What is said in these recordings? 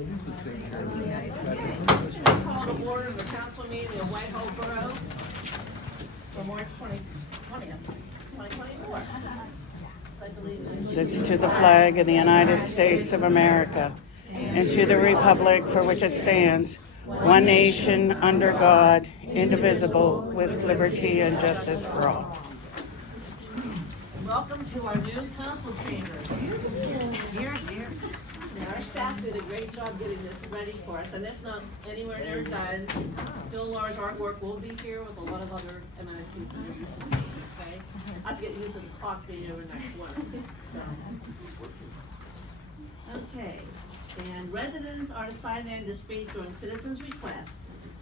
Call to order the council meeting of Whitehall Borough for March 20th, 2024. Pledge allegiance. Allegiance to the flag of the United States of America and to the republic for which it stands, one nation under God, indivisible, with liberty and justice for all. Welcome to our new council chambers. Here. Our staff did a great job getting this ready for us, and it's not anywhere near done. Bill Lahr's artwork will be here with a lot of other amenities that you're used to seeing, okay? I have to get used to the clock being over next one, so. Okay, and residents are to sign in to speak during citizens' request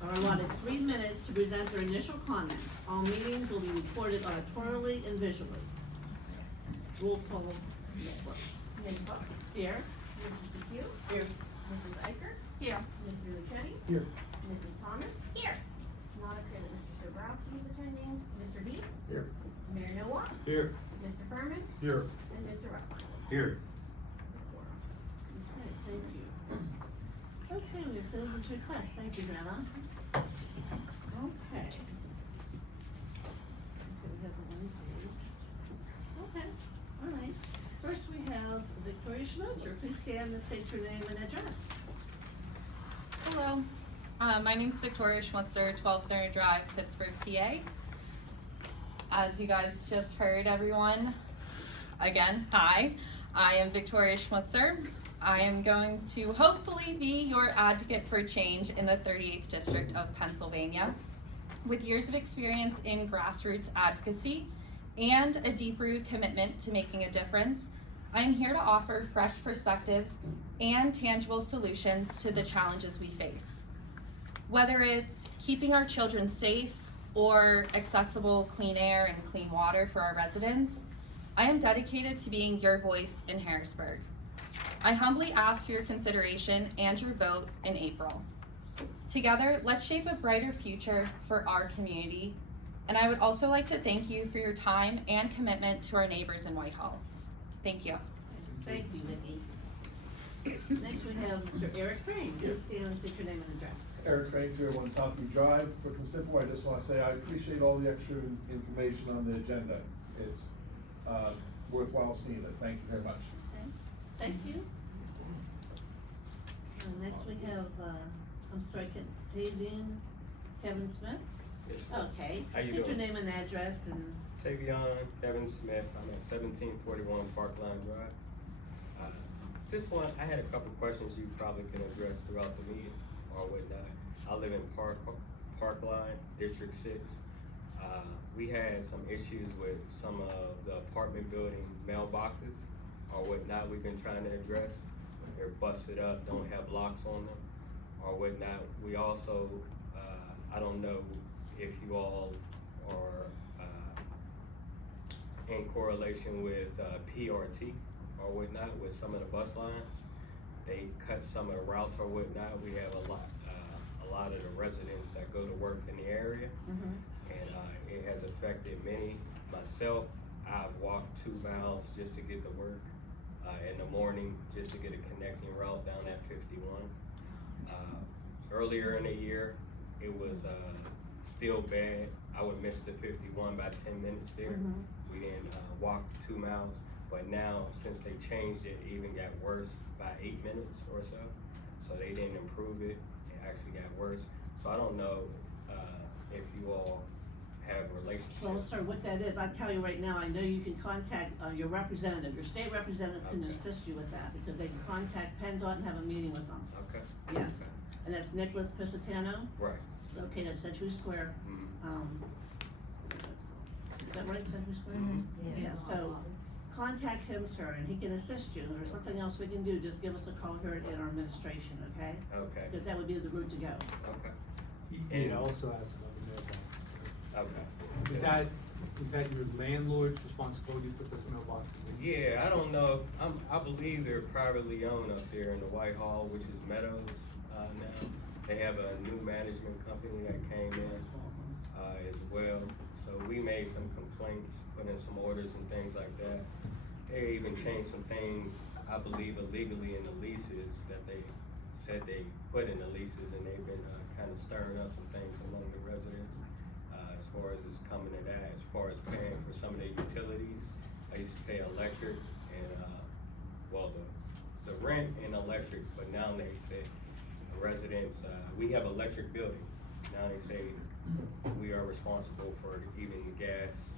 are allotted 3 minutes to present their initial comments. All meetings will be recorded auditorily and visually. Roll call, Ms. Brooks. Ms. Buck. Here. Mrs. DePew. Here. Mrs. Eicher. Here. Mr. Lucetti. Here. Mrs. Thomas. Here. Not clear that Mr. Dobrowski is attending. Mr. B. Here. Mayor Noah. Here. Mr. Furman. Here. And Mr. Russell. Here. Okay, thank you. Okay, we have citizens' request. Thank you, Grandma. Okay. We have the one page. Okay, all right. First, we have Victoria Schmoser. Please stand and state your name and address. Hello, my name's Victoria Schmutzer, 12 Thurner Drive, Pittsburgh, PA. As you guys just heard, everyone, again, hi. I am Victoria Schmutzer. I am going to hopefully be your advocate for change in the 38th District of Pennsylvania. With years of experience in grassroots advocacy and a deep-rooted commitment to making a difference, I am here to offer fresh perspectives and tangible solutions to the challenges we face. Whether it's keeping our children safe or accessible clean air and clean water for our residents, I am dedicated to being your voice in Harrisburg. I humbly ask for your consideration and your vote in April. Together, let's shape a brighter future for our community. And I would also like to thank you for your time and commitment to our neighbors in Whitehall. Thank you. Thank you, Vicki. Next, we have Mr. Eric Crane. Please stand and state your name and address. Eric Crane, 301 Southview Drive. For simple, I just want to say I appreciate all the extra information on the agenda. It's worthwhile seeing it. Thank you very much. Okay, thank you. Next, we have, Kevin Smith. Yes, ma'am. Okay, How you state your doing? name and address and, Tavion Kevin Smith. I'm at 1741 Parkline Drive. I had a couple questions you probably can address throughout the meeting or whatnot. I live in Parkline, District 6. We had some issues with some of the apartment building mailboxes or whatnot we've been trying to address. They're busted up, don't have locks on them or whatnot. We also, I don't know if you all are in correlation with PRT or whatnot with some of the bus lines. They cut some of the routes or whatnot. We have a lot of the residents that go to work in the area, and it has affected many. Myself, I've walked 2 miles just to get to work in the morning, just to get a connecting route down that 51. Earlier in the year, it was still bad. I would miss the 51 by 10 minutes there. We didn't walk 2 miles, but now since they changed it, it even got worse by 8 minutes or so. So they didn't improve it, it actually got worse. So I don't know if you all have relationships. well, sir, what that is, I'll tell you right now, I know you can contact your representative. Your state representative can Okay. assist you with that because they can contact PennDOT and have a meeting with them. Okay. Yes, Okay. and that's Nicholas Piscitano, Right. located at Century Square. Mhm. Is that right, Century Square? Yeah, so contact him, sir, and he can assist you. If there's something else we can do, just give us a call here in our administration, okay? Okay. Because that would be the route to go. Okay. And also ask about the mailbox. Okay. Is that your landlord's responsibility to put those mailboxes in? Yeah, I don't know. I believe they're privately owned up there in the Whitehall, which is Meadows now. They have a new management company that came in as well. So we made some complaints, put in some orders and things like that. They even changed some things, I believe, illegally in the leases that they said they put in the leases, and they've been kind of stirring up some things among the residents as far as it's coming to that. As far as paying for some of their utilities, I used to pay electric and well, the rent and electric, but now they say residents, we have electric building. Now they say we are responsible for even the gas.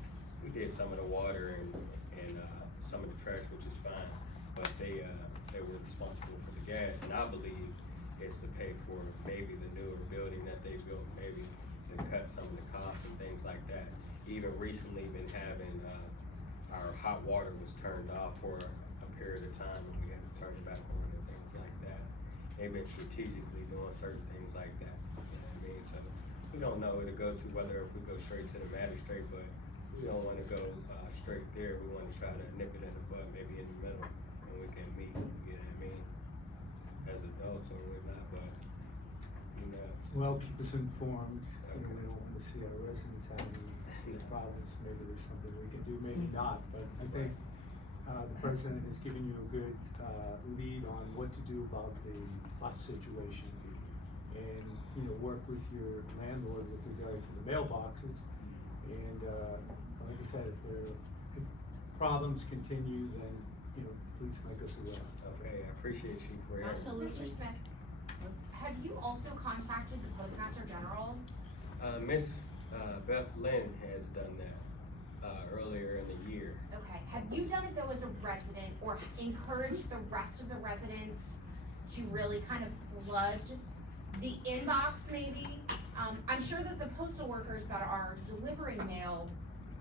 We did some of the water and some of the trash, which is fine, but they say we're responsible for the gas, and I believe it's to pay for maybe the newer building that they built, maybe to cut some of the costs and things like that. Even recently been having, our hot water was turned off for a period of time, and we had to turn it back on and things like that. They've been strategically doing certain things like that, you know what I mean? So we don't know who to go to, whether if we go straight to the magistrate, but we don't wanna go, straight there. We wanna try to nip it in the bud, maybe in the middle, and we can meet, you know what I mean? As adults or whatnot, but, you know. Well, keep us informed, we don't want to see our residents have any problems, maybe there's something we can do, maybe not, but I think, the president has given you a good, lead on what to do about the bus situation. And, you know, work with your landlord with regard to the mailboxes, and, like I said, if problems continue, then, you know, please make us aware. Okay, I appreciate you for your. Absolutely. Mr. Smith, have you also contacted the Postmaster General? Miss Beth Lynn has done that earlier in the year. Okay, have you done it though as a resident, or encouraged the rest of the residents to really kind of flood the inbox maybe? I'm sure that the postal workers that are delivering mail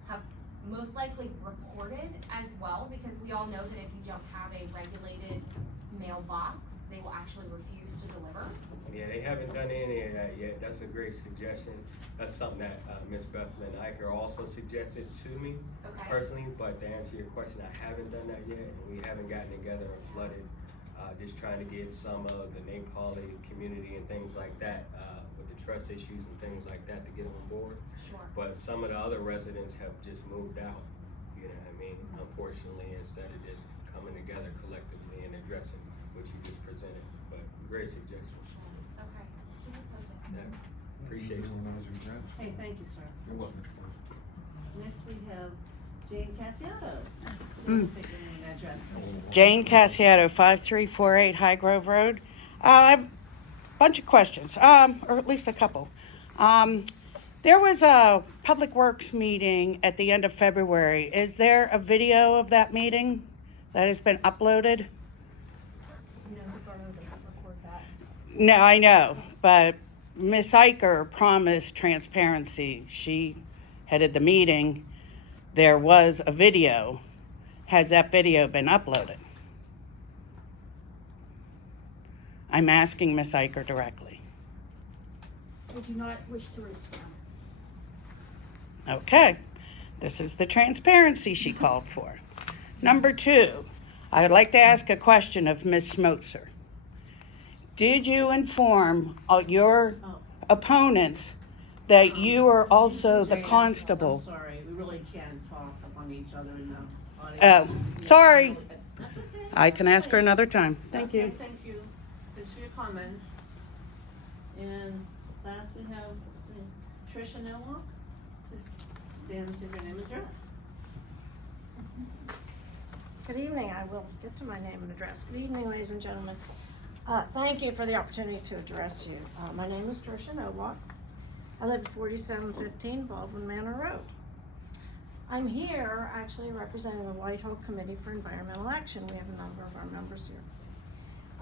have most likely reported as well, because we all know that if you don't have a regulated mailbox, they will actually refuse to deliver. Yeah, they haven't done any of that yet. That's a great suggestion. That's something that Miss Beth Lynn Eicher also suggested to me Okay. personally, but to answer your question, I haven't done that yet, and we haven't gotten together and flooded. Just trying to get some of the Napoli community and things like that, with the trust issues and things like that, to get on board. Sure. But some of the other residents have just moved out, you know what I mean? Unfortunately, instead of just coming together collectively and addressing what you just presented, but great suggestion. Okay, keep us posted. Yeah, appreciate you. Hey, thank you, sir. You're welcome. Next we have Jane Cassiano. Take your name and address, please. Jane Cassiano, 5348 High Grove Road. I have a bunch of questions, or at least a couple. There was a Public Works meeting at the end of February. Is there a video of that meeting that has been uploaded? No, the borough doesn't record that. No, I know, but Ms. Eicher promised transparency. She headed the meeting. There was a video. Has that video been uploaded? I'm asking Ms. Eicher directly. I do not wish to respond. Okay, this is the transparency she called for. Number two, I would like to ask a question of Ms. Smotzer. Did you inform your opponents that you are also the Jane, constable? I'm sorry, we really can't talk among each other in the Oh, audience. sorry. That's okay. I can ask her another time. Thank Okay, you. thank you. Thanks for your comments. And last we have Tricia Nowak. Please stand to your name and address. Good evening. I will get to my name and address. Good evening, ladies and gentlemen. Thank you for the opportunity to address you. My name is Tricia Nowak. I live at 4715 Baldwin Manor Road. I'm here actually representing the Whitehall Committee for Environmental Action. We have a number of our members here.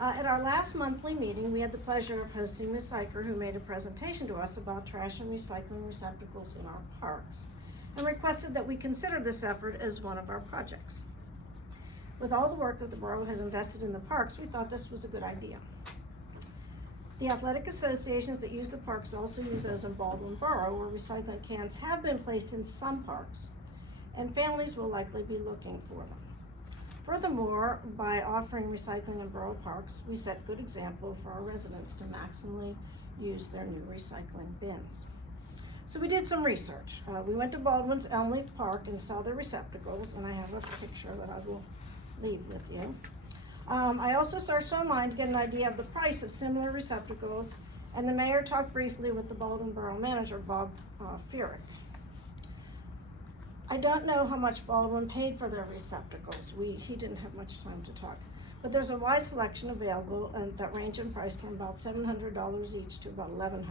At our last monthly meeting, we had the pleasure of hosting Ms. Eicher, who made a presentation to us about trash and recycling receptacles in our parks, and requested that we consider this effort as one of our projects. With all the work that the borough has invested in the parks, we thought this was a good idea. The athletic associations that use the parks also use those in Baldwin Borough, where recycling cans have been placed in some parks, and families will likely be looking for them. Furthermore, by offering recycling in borough parks, we set good example for our residents to maximally use their new recycling bins. So we did some research. We went to Baldwin's Elm Leaf Park and saw their receptacles, and I have a picture that I will leave with you. I also searched online to get an idea of the price of similar receptacles, and the mayor talked briefly with the Baldwin Borough manager, Bob Furyk. I don't know how much Baldwin paid for their receptacles. He didn't have much time to talk. But there's a wide selection available that range in price from about $700 each to about $1,100.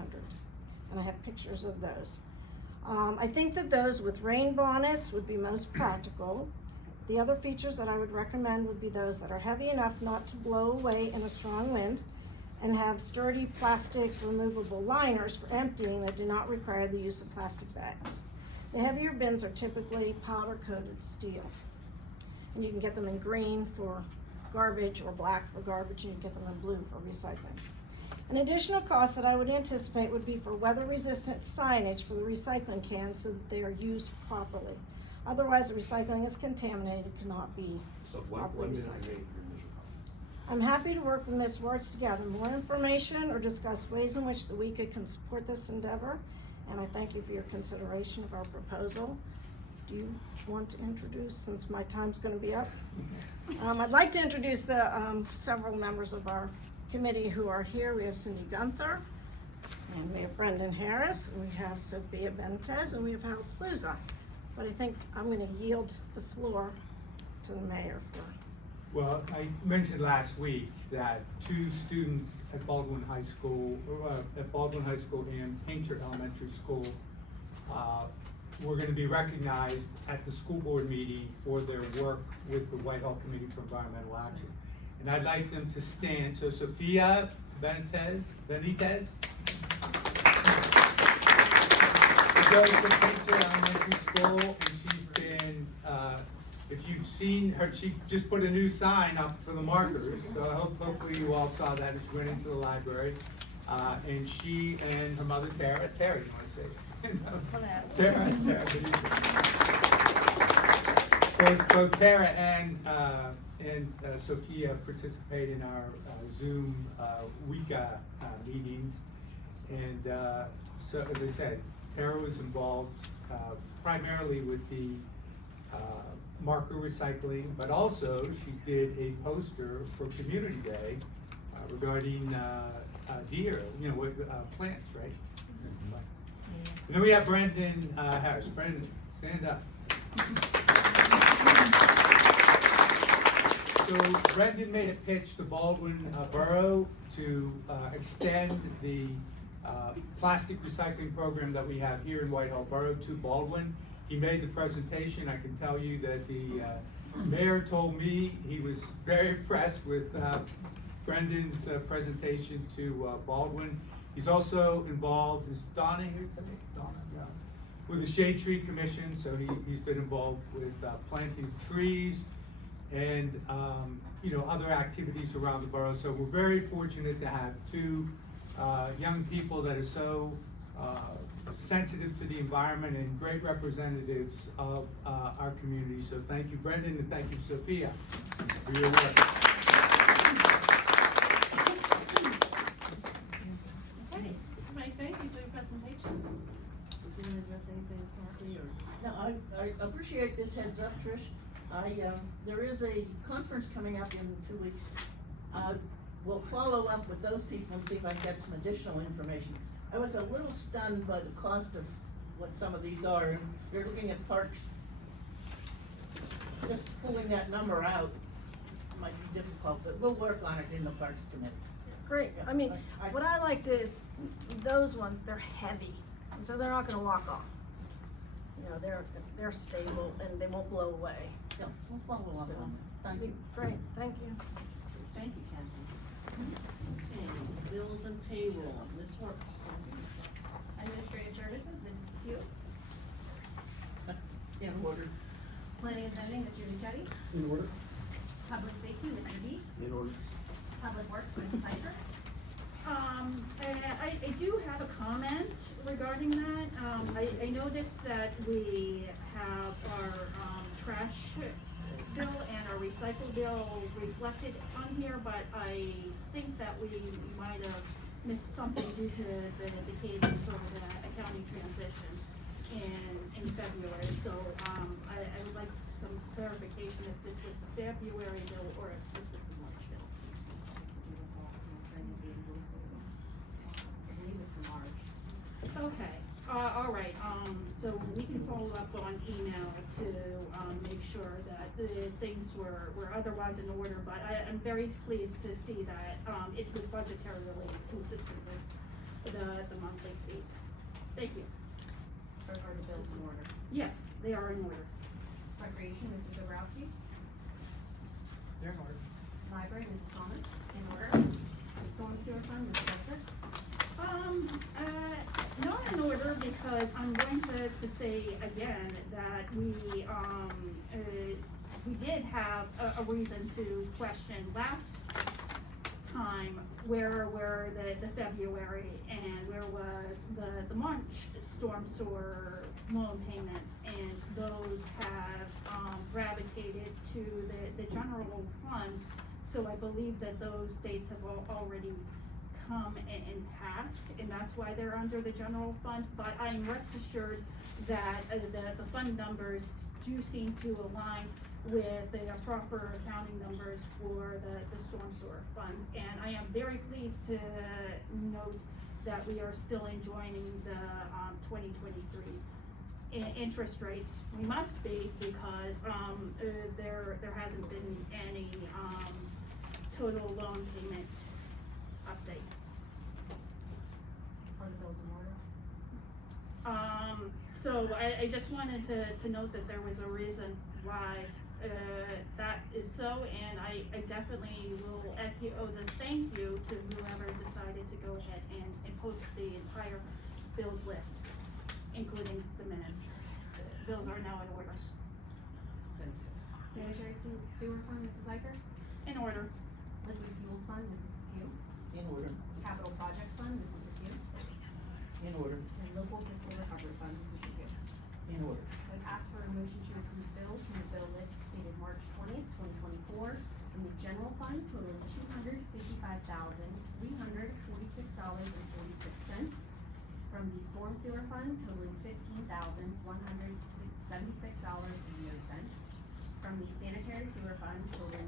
And I have pictures of those. I think that those with rain bonnets would be most practical. The other features that I would recommend would be those that are heavy enough not to blow away in a strong wind and have sturdy plastic removable liners for emptying that do not require the use of plastic bags. The heavier bins are typically powder-coated steel. And you can get them in green for garbage or black for garbage, and you can get them in blue for recycling. An additional cost that I would anticipate would be for weather-resistant signage for the recycling cans so that they are used properly. Otherwise, the recycling is contaminated, cannot be properly recycled. I'm happy to work with Ms. Wertz to gather more information or discuss ways in which the WECA can support this endeavor, and I thank you for your consideration of our proposal. Do you want to introduce, since my time's gonna be up? I'd like to introduce the several members of our committee who are here. We have Cindy Gunther, and we have Brendan Harris, and we have Sophia Benitez, and we have Harold Pluza. But I think I'm gonna yield the floor to the mayor for. Well, I mentioned last week that 2 students at Baldwin High School and Painter Elementary School were going to be recognized at the school board meeting for their work with the Whitehall Committee for Environmental Action. And I'd like them to stand. So Sophia Benitez. She goes to Painter Elementary School, and she's been, if you've seen her, she just put a new sign up for the markers. So hopefully you all saw that as you went into the library. And she and her mother, Tara, you want to say it? Tara, both Tara and Sophia participate in our Zoom WECA meetings. And so, as I said, Tara was involved primarily with the marker recycling, but also she did a poster for Community Day regarding deer, plants, right? And then we have Brendan Harris. Brendan, stand up. So Brendan made a pitch to Baldwin Borough to extend the plastic recycling program that we have here in Whitehall Borough to Baldwin. He made the presentation. I can tell you that the mayor told me he was very impressed with Brendan's presentation to Baldwin. He's also involved, is Donna here today? Donna, yeah. With the Shade Tree Commission, so he's been involved with planting of trees and other activities around the borough. So we're very fortunate to have 2 young people that are so sensitive to the environment and great representatives of our community. So thank you, Brendan, and thank you, Sophia, for your work. Mike, thank you for your presentation. Did you want to address anything, Kathy, or? No, I appreciate this heads up, Trish. There is a conference coming up in 2 weeks. We'll follow up with those people and see if I can get some additional information. I was a little stunned by the cost of what some of these are, and you're looking at parks. Just pulling that number out might be difficult, but we'll work on it in the Parks Committee. Great. I mean, what I liked is those ones, they're heavy, and so they're not gonna walk off. They're stable and they won't blow away. Yeah, we'll follow up on it. Thank you. Great, thank you. Thank you, Kathy. Okay, bills and payroll, Ms. Works. Administrative Services, Mrs. Pugh. In order. Planning and Zoning, Mr. Ducetti. In order? Public Safety, Mr. Dees. In order. Public Works, Mrs. Piper. I do have a comment regarding that. I noticed that we have our trash bill and our recycle bill reflected on here, but I think that we might have missed something due to the cadence or the accounting transition in February. So I would like some clarification if this was the February bill or if this was the March bill. Okay, all right, so we can follow up on email to, make sure that the things were otherwise in order, but I'm very pleased to see that, it was budgetarily consistent with the monthly fees. Thank you. Are the bills in order? Yes, they are in order. Recreation, Mr. Dobrowski. They're in order. Library, Mrs. Thomas. In order. Storm sewer fund, Mr. Lester. Not in order, because I'm going to say again that we did have a reason to question last time where were the February and where was the March storm sewer loan payments, and those have gravitated to the general funds. So I believe that those dates have already come and passed, and that's why they're under the general fund. But I'm rest assured that the fund numbers do seem to align with the proper accounting numbers for the storm sewer fund. And I am very pleased to note that we are still enjoying the 2023 interest rates. We must be, because there hasn't been any total loan payment update. Are the bills in order? So I just wanted to note that there was a reason why that is so, and I definitely will echo the thank you to whoever decided to go ahead and post the entire bills list, including the minutes. Bills are now in order. Sanitary sewer fund, Mrs. Iker. In order. Liquid fuels fund, Mrs. Pugh. In order. Capital projects fund, Mrs. Pugh. In order. And local fiscal recovery fund, Mrs. Pugh. In order. I would ask for a motion to approve bills from the bill list dated March 20th, 2024, from the general fund totaling $255,346.46, from the storm sewer fund totaling $15,176.00, from the sanitary sewer fund totaling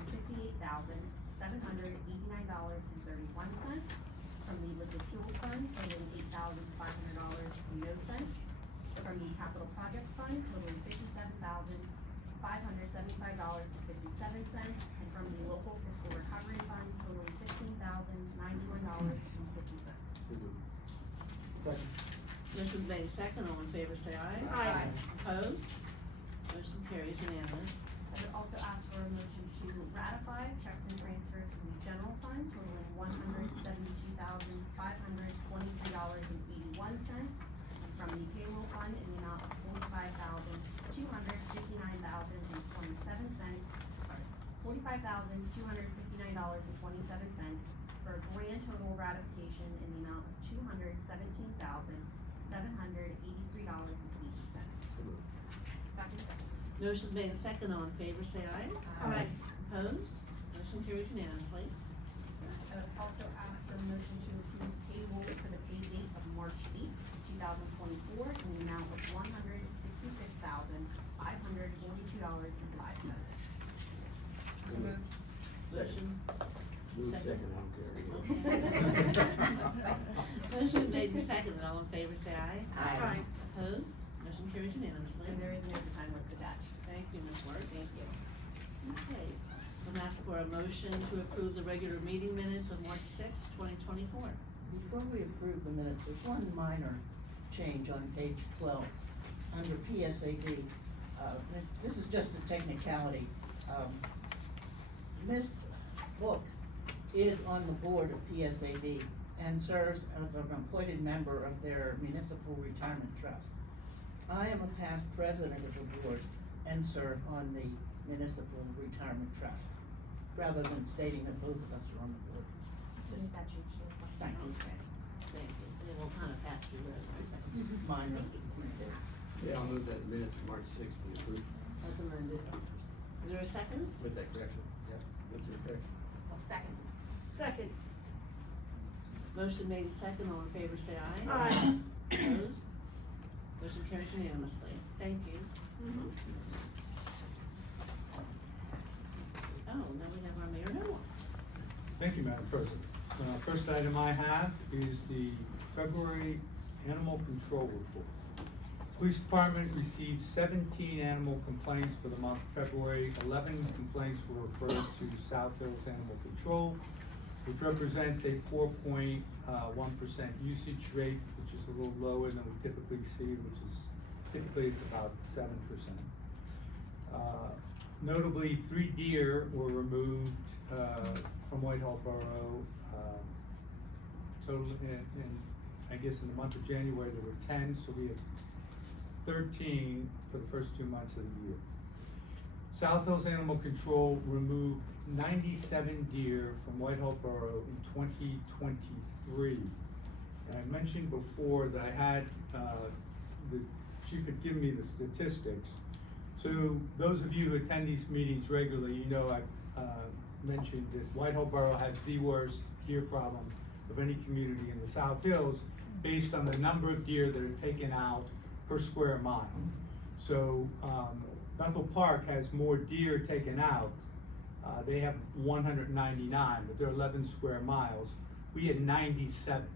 $58,789.31, from the liquid fuels fund totaling $8,500.00, from the capital projects fund totaling $57,575.57, and from the local fiscal recovery fund totaling $15,091.50. Second. Motion made second, all in favor say aye. Aye. Opposed? Motion carries unanimous. I would also ask for a motion to ratify checks and transfers from the general fund totaling $172,523.81, and from the payroll fund in the amount of $45,259.27, for a grand total ratification in the amount of $217,783.80. Second. Motion made second, all in favor say aye. Aye. Opposed? Motion carries unanimously. I would also ask for a motion to approve payroll for the pay date of March 8th, 2024, in the amount of $166,542.05. So moved. Motion. Move Second. second, I don't care. Motion made and seconded, all in favor say aye. Aye. Opposed? Motion carries unanimously. And there is an overtime list attached. Thank you, Ms. Ward. Thank you. Okay, I'm asking for a motion to approve the regular meeting minutes of March sixth, 2024. Before we approve the minutes, there's one minor change on page 12, under PSAD. This is just a technicality. Ms. Wolf is on the board of PSAD and serves as an appointed member of their municipal retirement trust. I am a past president of the board and serve on the municipal retirement trust, rather than stating that both of us are on the board. Just that change to the Thank you. Thank you. And we'll kind of pass through those. This is minor. Yeah, I'll move that minutes of March sixth be approved As amended. Is there a second? with that correction. Yeah, with your correction. Second. Second. Motion made and second, all in favor say aye. Aye. Opposed? Motion carries unanimously. Thank you. Mhm. Oh, now we have our mayor no. Thank you, Madam President. First item I have is the February Animal control report. Police department received 17 animal complaints for the month of February. 11 complaints were referred to South Hills Animal Control, which represents a 4.1% usage rate, which is a little lower than we typically see, which is, typically it's about 7%. Notably, 3 deer were removed from Whitehall Borough. Total, I guess in the month of January, there were 10, so we had 13 for the first 2 months of the year. South Hills Animal Control removed 97 deer from Whitehall Borough in 2023. And I mentioned before that I had, the chief had given me the statistics. So those of you who attend these meetings regularly, you know I've mentioned that Whitehall Borough has the worst deer problem of any community in the South Hills based on the number of deer that are taken out per square mile. So Bethel Park has more deer taken out. They have 199, but they're 11 square miles. We had 97.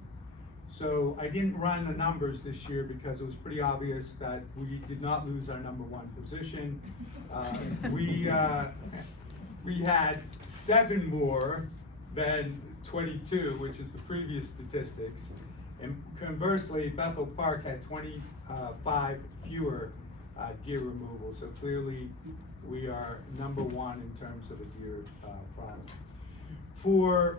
So I didn't run the numbers this year because it was pretty obvious that we did not lose our #1 position. We had 7 more than 22, which is the previous statistics. And conversely, Bethel Park had 25 fewer deer removal. So clearly, we are #1 in terms of a deer problem. For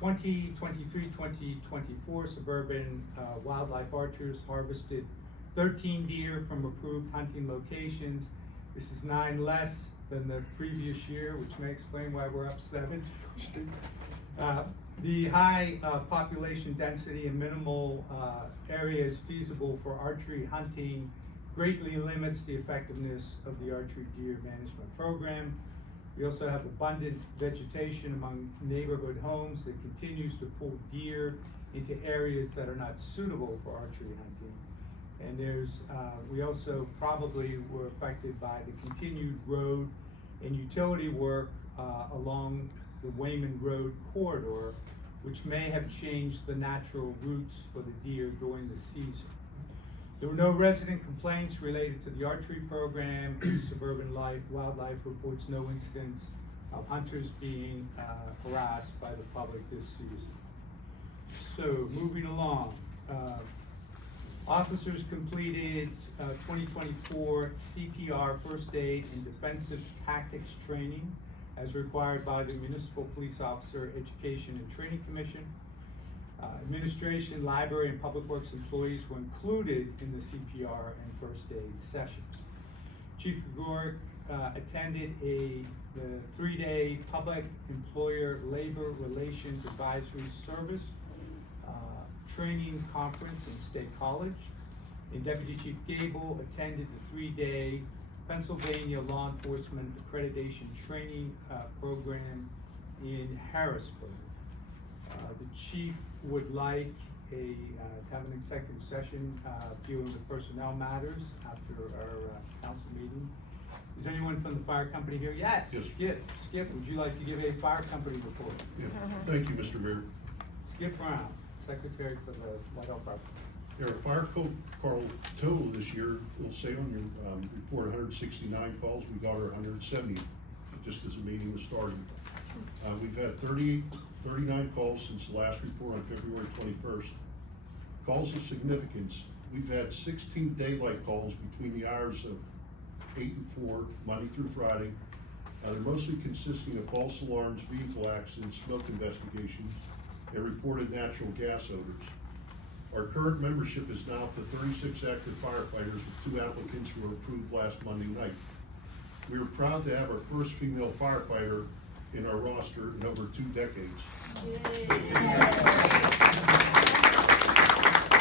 2023-2024, suburban wildlife archers harvested 13 deer from approved hunting locations. This is 9 less than the previous year, which may explain why we're up 7. The high population density and minimal areas feasible for archery hunting greatly limits the effectiveness of the archery deer management program. We also have abundant vegetation among neighborhood homes that continues to pull deer into areas that are not suitable for archery hunting. And there's, we also probably were affected by the continued road and utility work along the Wayman Road corridor, which may have changed the natural routes for the deer during the season. There were no resident complaints related to the archery program. Suburban wildlife reports no incidents of hunters being harassed by the public this season. So moving along, officers completed 2024 CPR first aid and defensive tactics training as required by the Municipal Police Officer Education and Training Commission. Administration, library, and public works employees were included in the CPR and first aid sessions. Chief Gregoric attended the 3-day public employer labor relations advisory service training conference in State College. And Deputy Chief Gable attended the 3-day Pennsylvania Law Enforcement Accreditation Training Program in Harrisburg. The chief would like to have an executive session dealing with personnel matters after our council meeting. Is anyone from the fire company here? Yes. Skip, would you like to give a fire company report? Yeah. Thank you, Mr. Mayor. Skip Brown, Secretary for the Whitehall Property. Our fire code call total this year will say on your report 169 calls. We got our 170 just as the meeting was starting. We've had 39 calls since the last report on February 21st. Calls of significance. We've had 16 daylight calls between the hours of 8 and 4, Monday through Friday. They're mostly consisting of false alarms, vehicle accidents, smoke investigations, and reported natural gas odors. Our current membership is now up to 36 active firefighters with 2 applicants who were approved last Monday night. We are proud to have our first female firefighter in our roster in over 2 decades.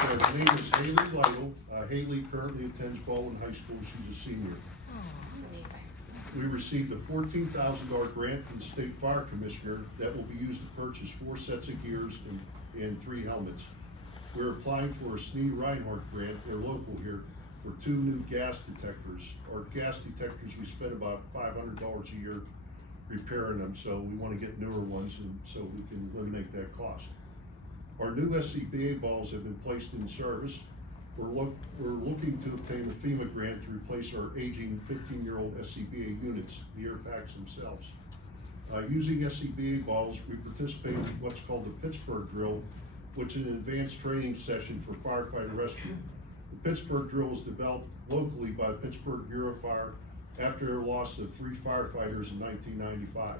Her name is Haley Lytle. Haley currently attends Baldwin High School. She's a senior. We received a $14,000 grant from the State Fire Commissioner that will be used to purchase 4 sets of gears and 3 helmets. We're applying for a Sneed Reinhardt grant, they're local here, for 2 new gas detectors. Our gas detectors, we spend about $500 a year repairing them, so we want to get newer ones and so we can eliminate that cost. Our new SCBA balls have been placed in service. We're looking to obtain a FEMA grant to replace our aging 15-year-old SCBA units, the air packs themselves. Using SCBA balls, we participated in what's called the Pittsburgh drill, which is an advanced training session for firefighter rescue. The Pittsburgh drill was developed locally by Pittsburgh Bureau of Fire after their loss of 3 firefighters in 1995.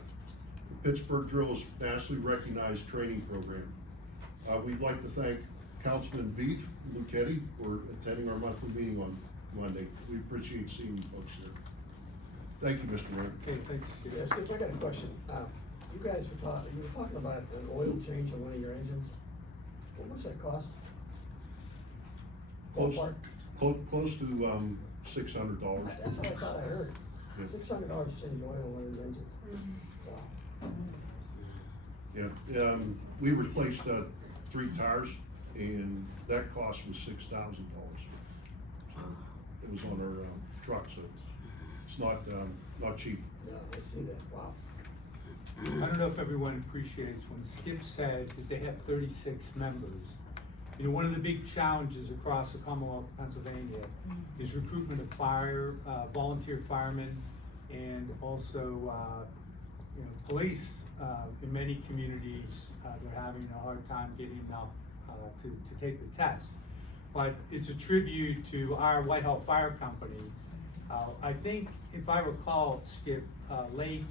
The Pittsburgh drill is a nationally recognized training program. We'd like to thank Councilman Veith Luchetti for attending our monthly meeting on Monday. We appreciate seeing you folks here. Thank you, Mr. Mayor. Okay, thank you, Skip. Yeah, Skip, I got a question. You guys were talking about an oil change on one of your engines. What much that cost? Close, Ballpark? close to $600. That's what I thought I heard. Yeah. $600 to change oil on one of these engines. Wow. Yeah, we replaced 3 tires, and that cost was $6,000. So it was on our truck, so it's not cheap. No, I see that. Wow. I don't know if everyone appreciates when Skip said that they have 36 members. You know, one of the big challenges across the Commonwealth of Pennsylvania is recruitment of volunteer firemen, and also, police. In many communities, they're having a hard time getting enough to take the test. But it's a tribute to our Whitehall Fire Company. I think, if I recall, Skip, late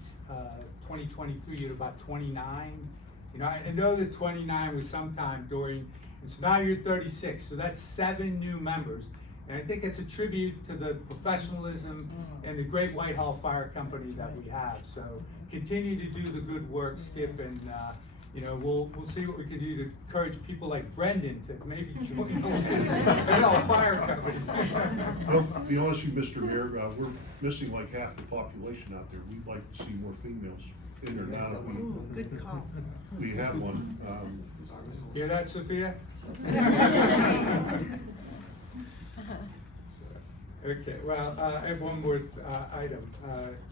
2023, you had about 29. You know, I know that 29 was sometime during, and so now you're 36, so that's 7 new members. And I think it's a tribute to the professionalism and the great Whitehall Fire Company that we have. So continue to do the good work, Skip, and we'll see what we can do to encourage people like Brendan to maybe join the Whitehall Fire Company. Well, to be honest with you, Mr. Mayor, we're missing like half the population out there. We'd like to see more females in there now that Good call. we have one. Hear that, Sophia? Okay, well, I have one more item.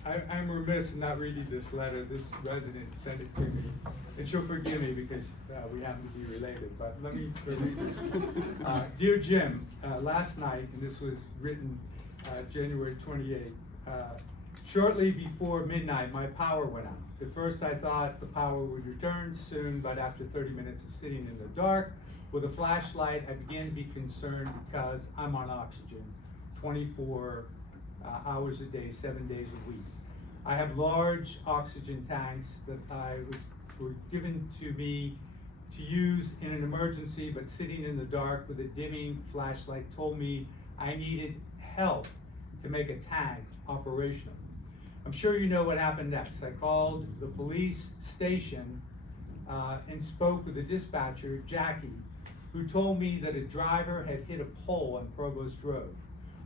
I'm remiss in not reading this letter. This resident sent it to me, and she'll forgive me because we happen to be related, but let me read this. Dear Jim, last night, and this was written January 28th, shortly before midnight, my power went out. At first I thought the power would return soon, but after 30 minutes of sitting in the dark with a flashlight, I began to be concerned because I'm on oxygen 24 hours a day, 7 days a week. I have large oxygen tanks that were given to me to use in an emergency, but sitting in the dark with a dimming flashlight told me I needed help to make a tank operational. I'm sure you know what happened next. I called the police station and spoke with the dispatcher, Jackie, who told me that a driver had hit a pole on Provost Road.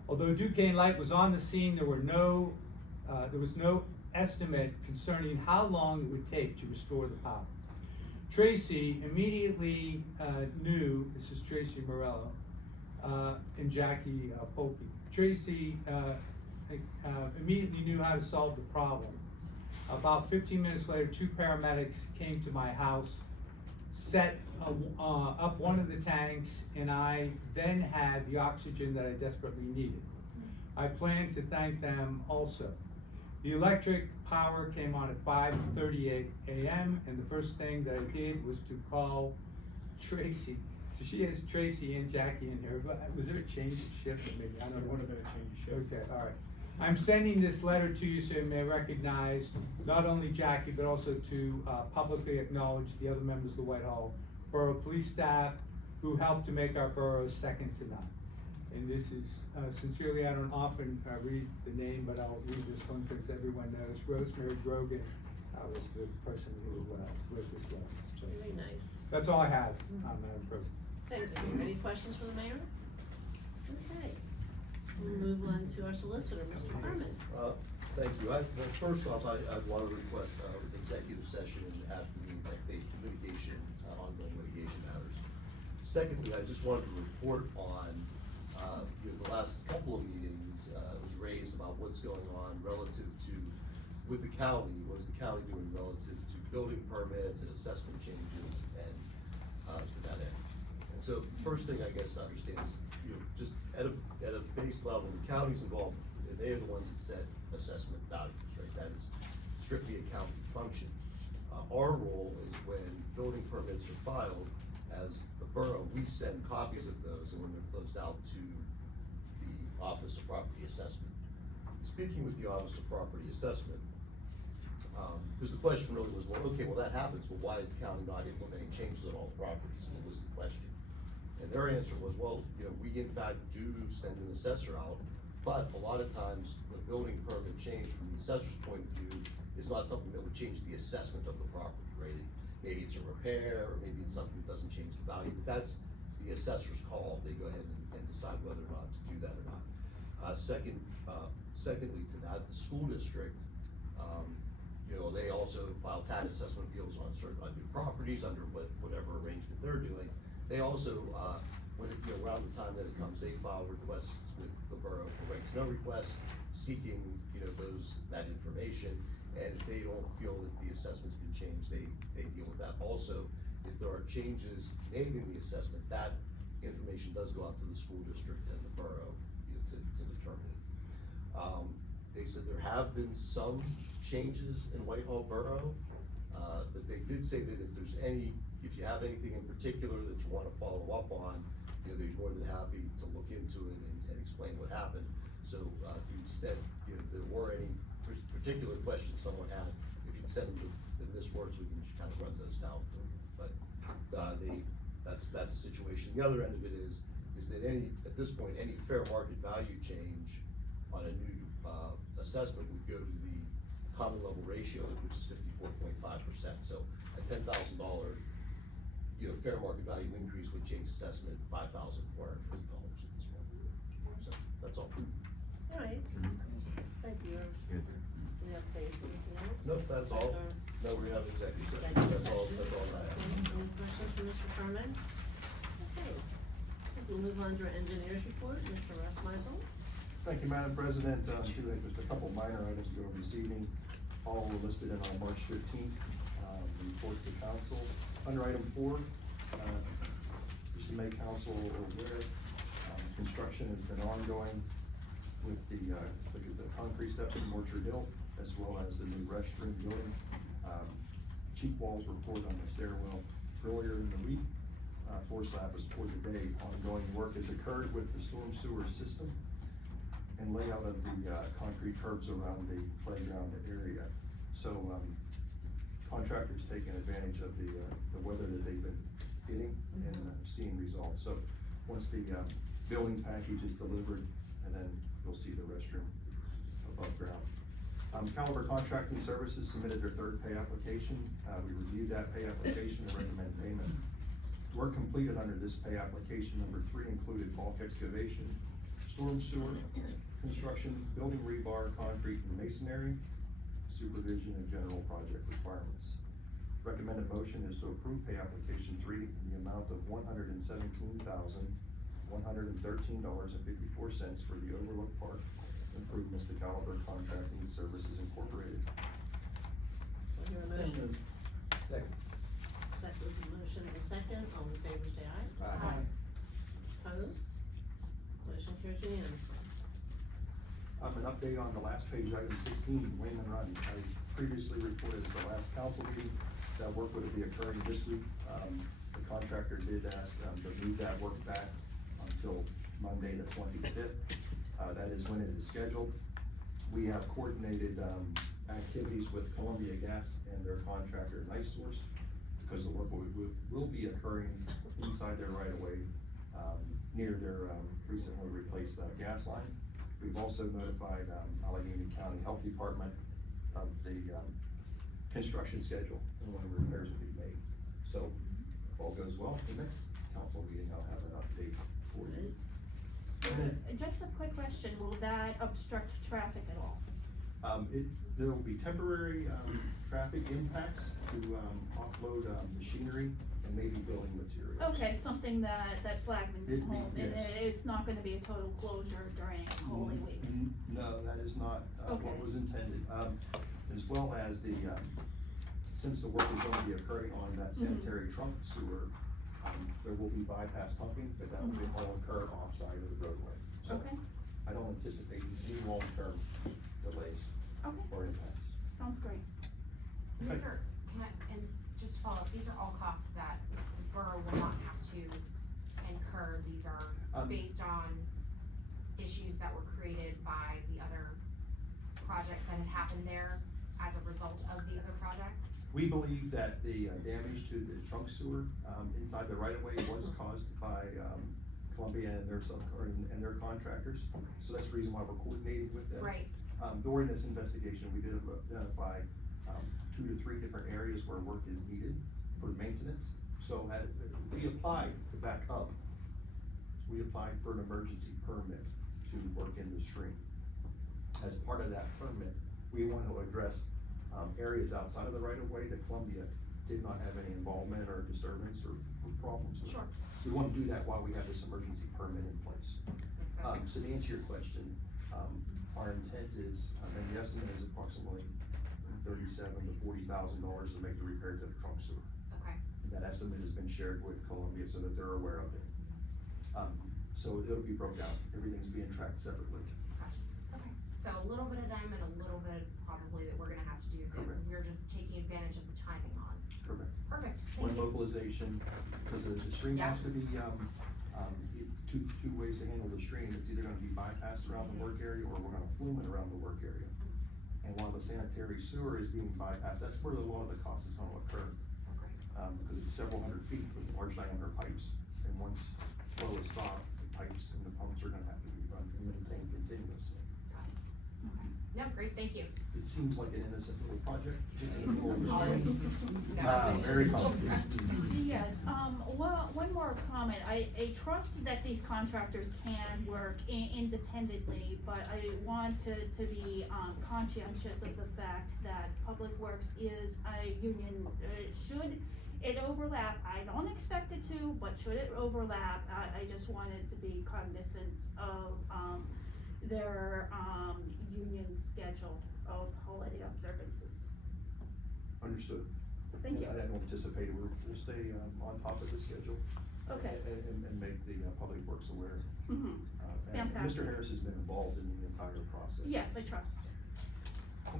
Although Duquesne Light was on the scene, there was no estimate concerning how long it would take to restore the power. Tracy immediately knew, this is Tracy Morello and Jackie Polke. Tracy immediately knew how to solve the problem. About 15 minutes later, 2 paramedics came to my house, set up one of the tanks, and I then had the oxygen that I desperately needed. I plan to thank them also. The electric power came on at 5:38 a.m. and the first thing that I did was to call Tracy. So she has Tracy and Jackie in here. Was there a change of shift? Maybe, I don't know. There would have been a change of shift. Okay, all right. I'm sending this letter to you so you may recognize not only Jackie, but also to publicly acknowledge the other members of the Whitehall Borough Police staff who helped to make our borough second to none. And this is, sincerely, I don't often read the name, but I'll read this one because everyone knows. Rosemary Grogan was the person who wrote this letter. So Very nice. that's all I have, Madam President. Thank you. Any questions for the mayor? Okay. We'll move on to our solicitor, Mr. Harmon. Thank you. First off, I'd want to request executive session after the litigation, ongoing litigation matters. Secondly, I just wanted to report on the last couple of meetings. It was raised about what's going on relative to with the county. What is the county doing relative to building permits and assessment changes and to that So first thing I guess to understand is, just at a base level, the county's involved, they are the ones that set assessment values, right? That is strictly a county function. Our role is when building permits are filed, as the borough, we send copies of those, and when they're closed out to the Office of Property Assessment. Speaking with the Office of Property Assessment, because the question really was, well, okay, well, that happens, but why is the county not implementing changes on all the properties? That was the question. And their answer was, well, we in fact do send an assessor out, but a lot of times the building permit change from the assessor's point of view is not something that would change the assessment of the property, right? Maybe it's a repair, or maybe it's something that doesn't change the value, but that's the assessor's call. They go ahead and decide whether or not to do that or not. Secondly to that, the school district, they also file tax assessment appeals on new properties under whatever arrangement they're doing. They also, around the time that it comes, they file requests with the borough for right to know requests, seeking, that information. And if they don't feel that the assessment's been changed, they deal with that. Also, if there are changes made in the assessment, that information does go out to the school district and the borough, to determine it. They said there have been some changes in Whitehall Borough, but they did say that if you have anything in particular that you wanna follow up on, they're more than happy to look into it and explain what happened. So, to the extent, there were any particular questions someone had, if you can send them in this words, we can kind of run those down for you. But, that's the situation. The other end of it is that at this point, any fair market value change on a new, assessment would go to the common level ratio, which is 54.5%. So a $10,000, fair market value increase would change assessment $5,450 at this point. So that's all. All right, thank you. Any updates, anything else? Nope, that's all. No, we have executive session. That's all I have. Any questions for Mr. Furman? Okay, I think we'll move on to our engineer's report, Mr. Russ Meisel. Thank you, Madam President. There's a couple minor items to go over this evening. All were listed in our March 15th report to council. Under item 4, just to make council aware, construction has been ongoing with the concrete steps in Orchard Hill, as well as the new restroom building. Cheek walls were poured on the stairwell earlier in the week. Floor slab was poured today. Ongoing work has occurred with the storm sewer system and layout of the concrete curbs around the playground area. So contractors taking advantage of the weather that they've been getting and seeing results. So once the building package is delivered, and then you'll see the restroom above ground. Caliber Contracting Services submitted their 3rd pay application. We reviewed that pay application and recommend payment. Work completed under this pay application number 3 included bulk excavation, storm sewer, construction, building rebar, concrete, and masonry, supervision, and general project requirements. Recommended motion is to approve pay application 3 in the amount of $117,113.54 for the Overlook Park improvements to Caliber Contracting Services Incorporated. I hear a motion. Second. Second motion, and second, all in favor say aye. Aye. Opposed? Motion carries unanimously. An update on the last page, item 16, Wayman Run. I previously reported at the last council meeting that work would be occurring this week. The contractor did ask to move that work back until Monday, the 25th. That is when it is scheduled. We have coordinated activities with Columbia Gas and their contractor, NiceSource, because the work will be occurring inside their right-of-way near their recently replaced gas line. We've also notified Allegheny County Health Department of the construction schedule and when repairs will be made. So if all goes well, the next council meeting, I'll have an update for you. Just a quick question, will that obstruct traffic at all? There will be temporary traffic impacts to offload machinery and maybe building materials. Okay, something that Flagman can hold, Yes. it's not gonna be a total closure during Holy Week? No, that is not Okay. what was intended. As well as since the work is going to be occurring on that sanitary trunk sewer, There will be bypass pumping, but that will all occur offside of the roadway. So Okay, I don't anticipate any long-term delays okay, or impacts. sounds great. And these are, and just follow up, these are all costs that the borough will not have to incur. These are based on issues that were created by the other projects that had happened there as a result of the other projects. We believe that the damage to the trunk sewer inside the right-of-way was caused by Columbia and and their contractors. So that's the reason why we're coordinating with them. Right. During this investigation, we did identify 2 to 3 different areas where work is needed for maintenance. So we applied to back up. We applied for an emergency permit to work in the stream. As part of that permit, we want to address areas outside of the right-of-way that Columbia did not have any involvement or disturbance or problems with. Sure. So we want to do that while we have this emergency permit in place. Makes sense. So to answer your question, our intent is, and the estimate is approximately $37,000 to $40,000 to make the repair to the trunk sewer. Okay. That estimate has been shared with Columbia so that they're aware of it. So it'll be broke out, everything's being tracked separately. Gotcha. Okay. So a little bit of them and a little bit probably that we're gonna have to do that Correct. we're just taking advantage of the timing on. Correct. Perfect, One thank you. localization, because the stream has to be, two ways to handle the stream. It's either gonna be bypassed around the work area or we're gonna flume it around the work area. And while the sanitary sewer is being bypassed, that's where a lot of the cost is gonna occur. Okay. Because it's several hundred feet with large diameter pipes. And once flow is stopped, the pipes and the pumps are gonna have to be run and maintained continuously. Got it. Okay. No, great, thank you. It seems like an innocent little project. No. Very complicated. Yes, one more comment. I trust that these contractors can work independently, but I want to be conscientious of the fact that Public Works is a union. Should it overlap, I don't expect it to, but should it overlap, I just wanted to be cognizant of their union schedule of holiday observances. Understood. Thank you. I don't anticipate it. We'll stay on top of the schedule. Okay. And make the Public Works aware. Mm-hmm. And Fantastic. Mr. Harris has been involved in the entire process. Yes, I trust.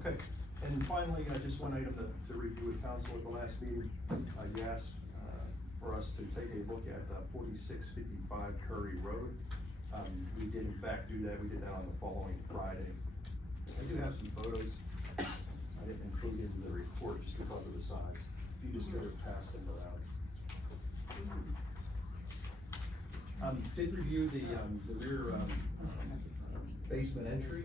Okay, and finally, just one item to review with council at the last meeting. You asked for us to take a look at 4655 Curry Road. We did in fact do that. We did that on the following Friday. I do have some photos. I didn't include into the report just because of the size. If you just go past them around. Did review the rear basement entry.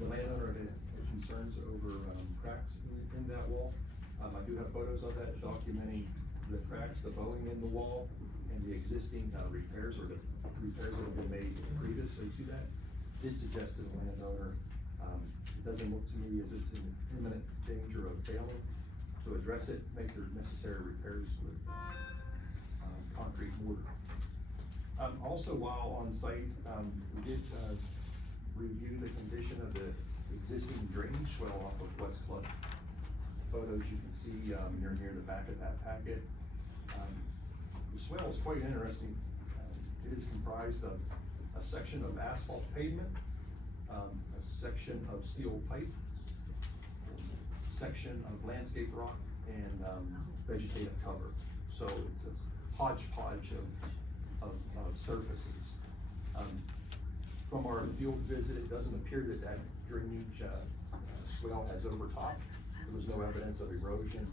The landowner had concerns over cracks in that wall. I do have photos of that documenting the cracks, the bowing in the wall, and the existing repairs or the repairs that have been made previously to that. Did suggest to the landowner, it doesn't look to me as it's in imminent danger of failing, to address it, make the necessary repairs with concrete mortar. Also, while on site, we did review the condition of the existing drainage swell off of West Club. Photos you can see near the back of that packet. The swell is quite interesting. It is comprised of a section of asphalt pavement, a section of steel pipe, a section of landscape rock, and vegetative cover. So it's a hodgepodge of surfaces. From our field visit, it doesn't appear that drainage swell has overtopped. There was no evidence of erosion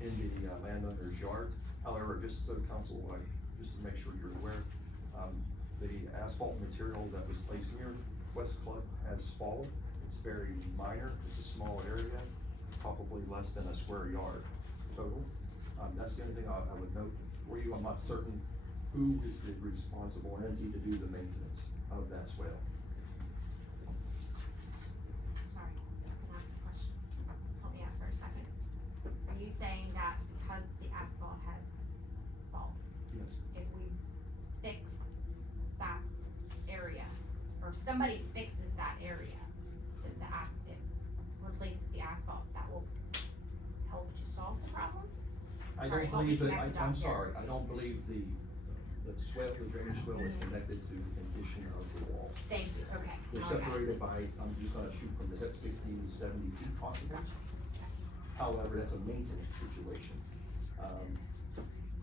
in the landowner's yard. However, just so council, just to make sure you're aware, the asphalt material that was placed near West Club has spalled. It's very minor. It's a small area, probably less than a square yard total. That's the only thing I would note for you. I'm not certain who is the responsible entity to do the maintenance of that swale. Sorry, can I ask a question? Help me out for a second. Are you saying that because the asphalt has spalled, Yes. if we fix that area, or somebody fixes that area, that it replaces the asphalt, that will help to solve the problem? I Sorry, don't help me believe that, connect the I'm dots here. sorry, I don't believe the swale, the drainage swale is connected to the condition of the wall. Thank you, okay. They're Okay. separated by, I'm just gonna shoot from the hip, 60 to 70 feet possibly. However, that's a maintenance situation,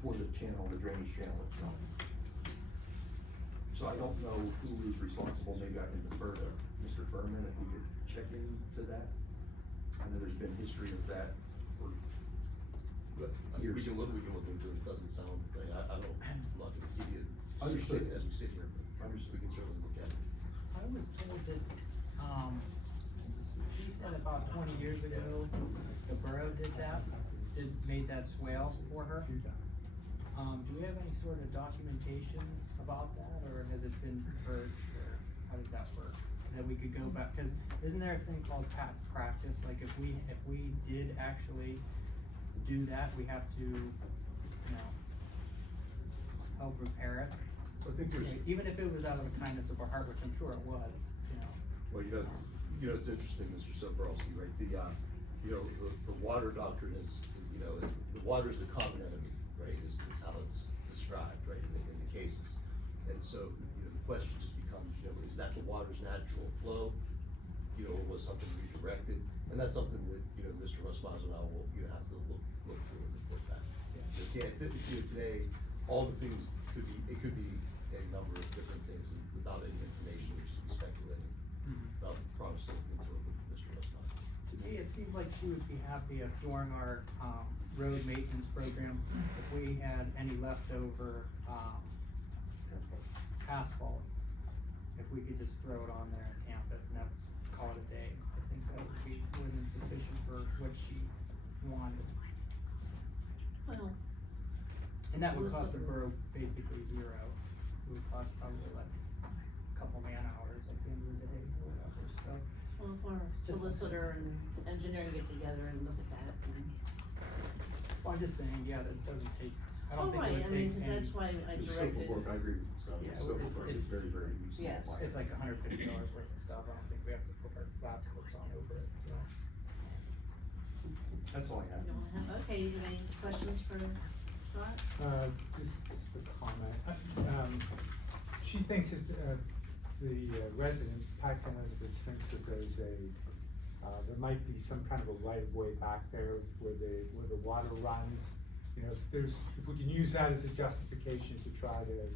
for the channel, the drainage channel itself. So I don't know who is responsible, maybe I can defer to Mr. Furman if we could check into that. I know there's been history of that for But years. we can look into it, it doesn't sound, I don't, I'm not gonna give you. Understood. As we sit here, but we can certainly look at it. I was told that, she said about 20 years ago, the borough did that, made that swale for her. Do we have any sort of documentation about that, or has it been purged, or how does that work? That we could go back, cause isn't there a thing called past practice, like if we did actually do that, we have to, you know, help repair it? I think there's. Even if it was out of the kindness of our heart, which I'm sure it was, you know. Well, it's interesting, Mr. Soborowski, right, the water doctrine is, the water's the common enemy, right, is how it's described, right, in the cases. And so, the question just becomes, is that the water's natural flow, or was something redirected? And that's something that, Mr. Rosmazo and I will, have to look through and report back. Today, all the things it could be a number of different things, and without any information, we're just speculating. I'll promise to look into it with Mr. Rosmazo. To me, it seems like she would be happy if during our, road maintenance program, if we had any leftover, asphalt, if we could just throw it on there and camp it and call it a day. I think that would be more than sufficient for what she wanted. Well, And that would cost the borough basically zero. It would cost probably like a couple man hours at the end of the day or whatever, so. well, if our solicitor and engineering get together and look at that, then. Well, I'm just saying, yeah, that doesn't take, I Oh, don't think right, it would take cause any. that's why I The scope of directed. work, I agree with Scott, Yeah, the scope of it's- work is it's- very, very reasonable. Yes. It's like $150 worth of stuff, I don't think we have to put our lab coats on over it, so. That's all I have. You wanna have- Okay, you have any questions for Scott? Just a comment. She thinks that, the resident, Paxton residents thinks that there's there might be some kind of a right of way back there where the water runs. If we can use that as a justification to try to,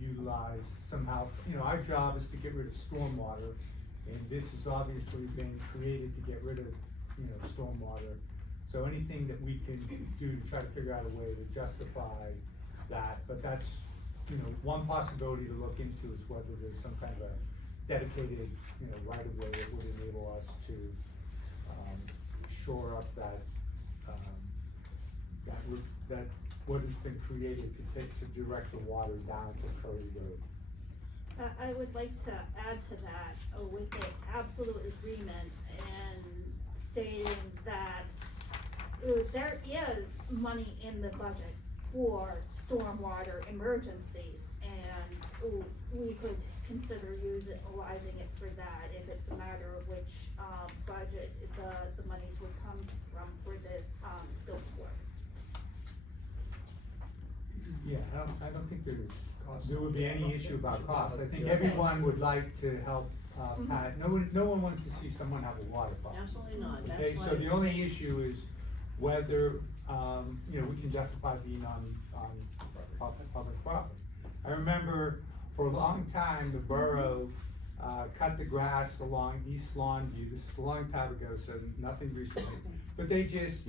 utilize somehow, our job is to get rid of stormwater. And this has obviously been created to get rid of, stormwater. So anything that we can do to try to figure out a way to justify that, but that's, one possibility to look into is whether there's some kind of a dedicated, right of way that would enable us to, shore up that what has been created to direct the water down to Curry Road. I would like to add to that with the absolute agreement and stating that there is money in the budget for stormwater emergencies, and we could consider utilizing it for that if it's a matter of which budget the monies would come from for this scope of work. Yeah, I don't think there would be any issue about cost. I think everyone would like to help, Pat. No one wants to see someone have a water problem. Absolutely not, Okay, that's why. so the only issue is whether, we can justify being on public property. I remember for a long time, the borough, cut the grass along East Longview. This is a long time ago, so nothing recently. But they just,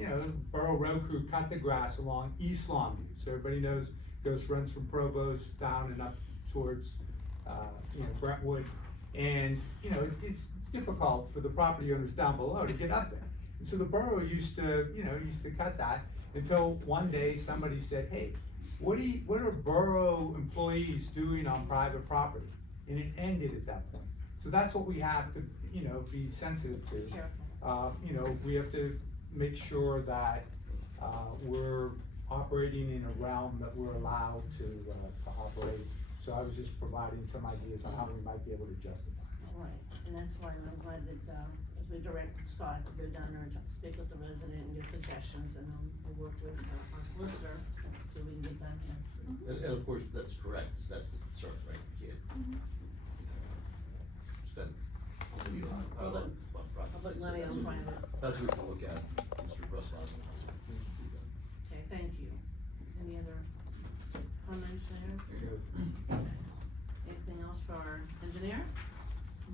Borough Road Crew cut the grass along East Longview. So everybody knows, runs from Provost down and up towards, Brentwood. And, it's difficult for the property owners down below to get up there. And so the borough used to cut that until one day somebody said, hey, what are borough employees doing on private property? And it ended at that point. So that's what we have to, be sensitive to. We have to make sure that, we're operating in a realm that we're allowed to operate. So I was just providing some ideas on how we might be able to justify. Right, and that's why I'm glad that, Cause we directed Scott to go down there and speak with the resident and give suggestions, and then we'll work with our solicitor, so we can get that here. And of course, that's correct, 'cause that's the concern, right? You can't spend a million on projects. Public money on private. That's what we'll look at, Mr. Russell. Okay, thank you. Any other comments there? Anything else for our engineer?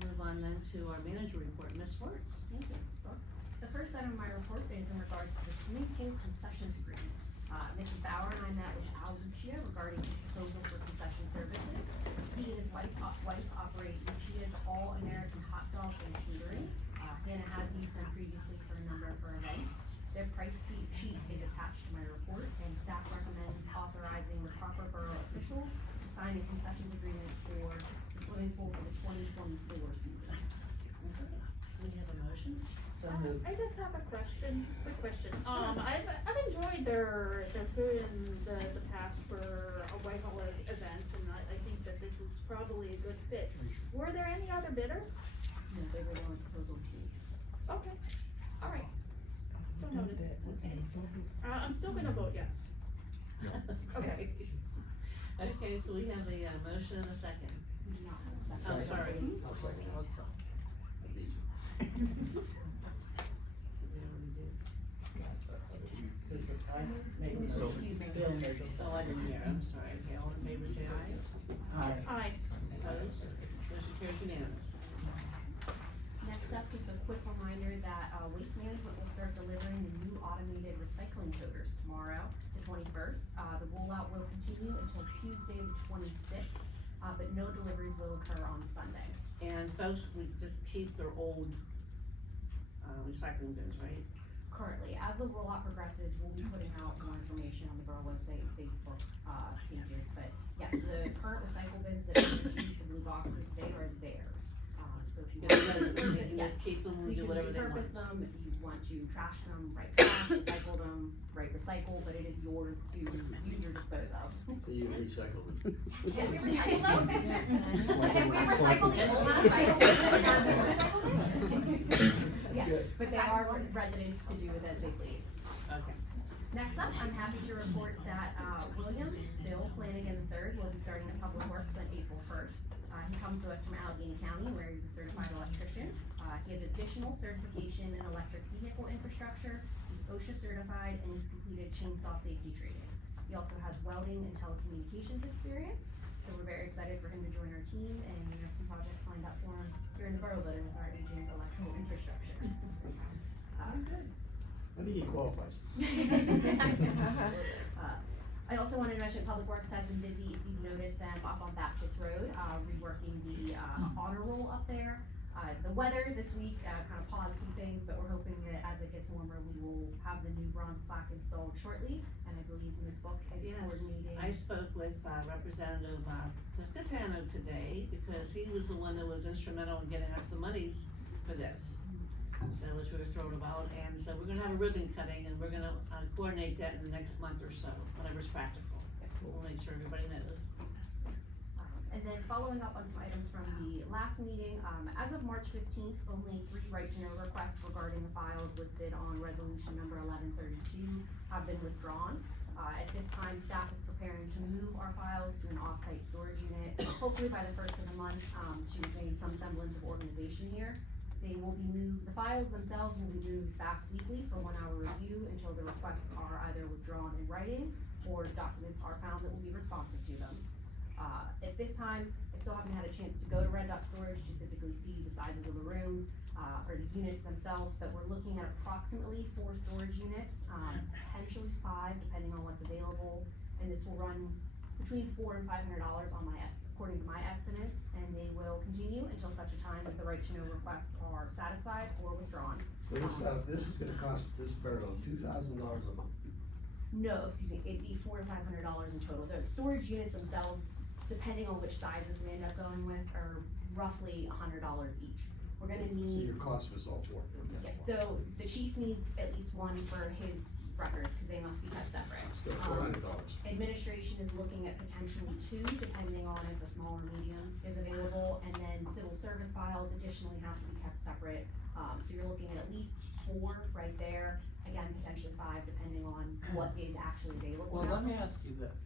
Move on then to our manager report, Ms. Schwartz. Thank you, Ms. Brooke. The first item of my report is in regards to the swimming pool concessions agreement. Mrs. Bauer and I met with Al Lucia regarding his proposal for concession services. He and his wife operate Lucia's All-American Hot Dog and Catering. Hannah has used them previously for a number of her events. Their price sheet is attached to my report, and staff recommends authorizing the proper borough officials to sign a concessions agreement for the swimming pool for the 2024 season. We have a motion? So moved. I just have a question, quick question. I've enjoyed their food in the past for Whitehall events, and I think that this is probably a good fit. Were there any other bidders? No, they were the only proposal to me. Okay, all right. So noted. Okay. I'm still gonna vote yes. Okay. Okay, so we have a motion and a second. We do not have a second. Oh, sorry. I'll second. Oh, so- I need you. We already did. So, So I didn't hear, I'm sorry. Okay, all in favor say aye. Aye. Opposed? Motion carries unanimous. Next up, just a quick reminder that Waste Management will start delivering the new automated recycling toters tomorrow, the 21st. The rollout will continue until Tuesday, the 26th, but no deliveries will occur on Sunday. And folks, we just keep their old, recycling bins, right? Currently, as the rollout progresses, we'll be putting out more information on the Borough website and Facebook pages. But yes, the current recycle bins that are used, the blue boxes, they are theirs. So if you Yeah, want they can yes, just keep them so and you do can whatever they want. repurpose them if you want to trash them, write trash, recycle them, write recycle, but it is yours to use or dispose of. So you recycle it. Can we recycle those? Can we recycle the old recycle in our new recycle bin? Yes, but they are residents to do with as they please. Okay. Next up, I'm happy to report that William Bill Flanagan III will be starting at Public Works on April 1st. He comes to us from Allegheny County, where he's a certified electrician. He has additional certification in electric vehicle infrastructure. He's OSHA certified, and he's completed chainsaw safety training. He also has welding and telecommunications experience. So we're very excited for him to join our team, and we have some projects lined up for him here in the borough building with our aging electrical infrastructure. Good. I think he qualifies. I also wanted to mention Public Works has been busy, if you've noticed them up on Baptist Road, reworking the honor roll up there. The weather this week kind of paused some things, but we're hoping that as it gets warmer, we will have the new bronze plaque installed shortly. And I believe Ms. Book is Yes, coordinating. I spoke with Representative Piscatano today, because he was the one that was instrumental in getting us the monies for this. So, which we were thrilled about, and so we're gonna have a ribbon cutting, and we're gonna coordinate that in the next month or so, whenever's practical. We'll make sure everybody knows. And then following up on some items from the last meeting, as of March 15th, only 3 right-to-know requests regarding the files listed on resolution number 1132 have been withdrawn. At this time, staff is preparing to move our files to an off-site storage unit, hopefully by the first of the month, to gain some semblance of organization here. They will be moved, the files themselves will be moved back weekly for 1 hour review until the requests are either withdrawn in writing or documents are found that will be responsive to them. At this time, I still haven't had a chance to go to Red Dot Storage to physically see the sizes of the rooms, or the units themselves, but we're looking at approximately 4 storage units, potentially 5, depending on what's available. And this will run between $400 and $500 according to my estimates, and they will continue until such a time that the right-to-know requests are satisfied or withdrawn. So this is gonna cost this borough $2,000 a month. No, excuse me, it'd be $400 to $500 in total. The storage units themselves, depending on which sizes we end up going with, are roughly $100 each. We're gonna So need. your cost was all four. Yeah, so the chief needs at least 1 for his records, cause they must be kept separate. Still $400. Administration is looking at potentially 2, depending on if a small or medium is available, and then civil service files additionally have to be kept separate. So you're looking at least 4 right there, again, potentially 5, depending on what is actually available. Well, let me ask you this.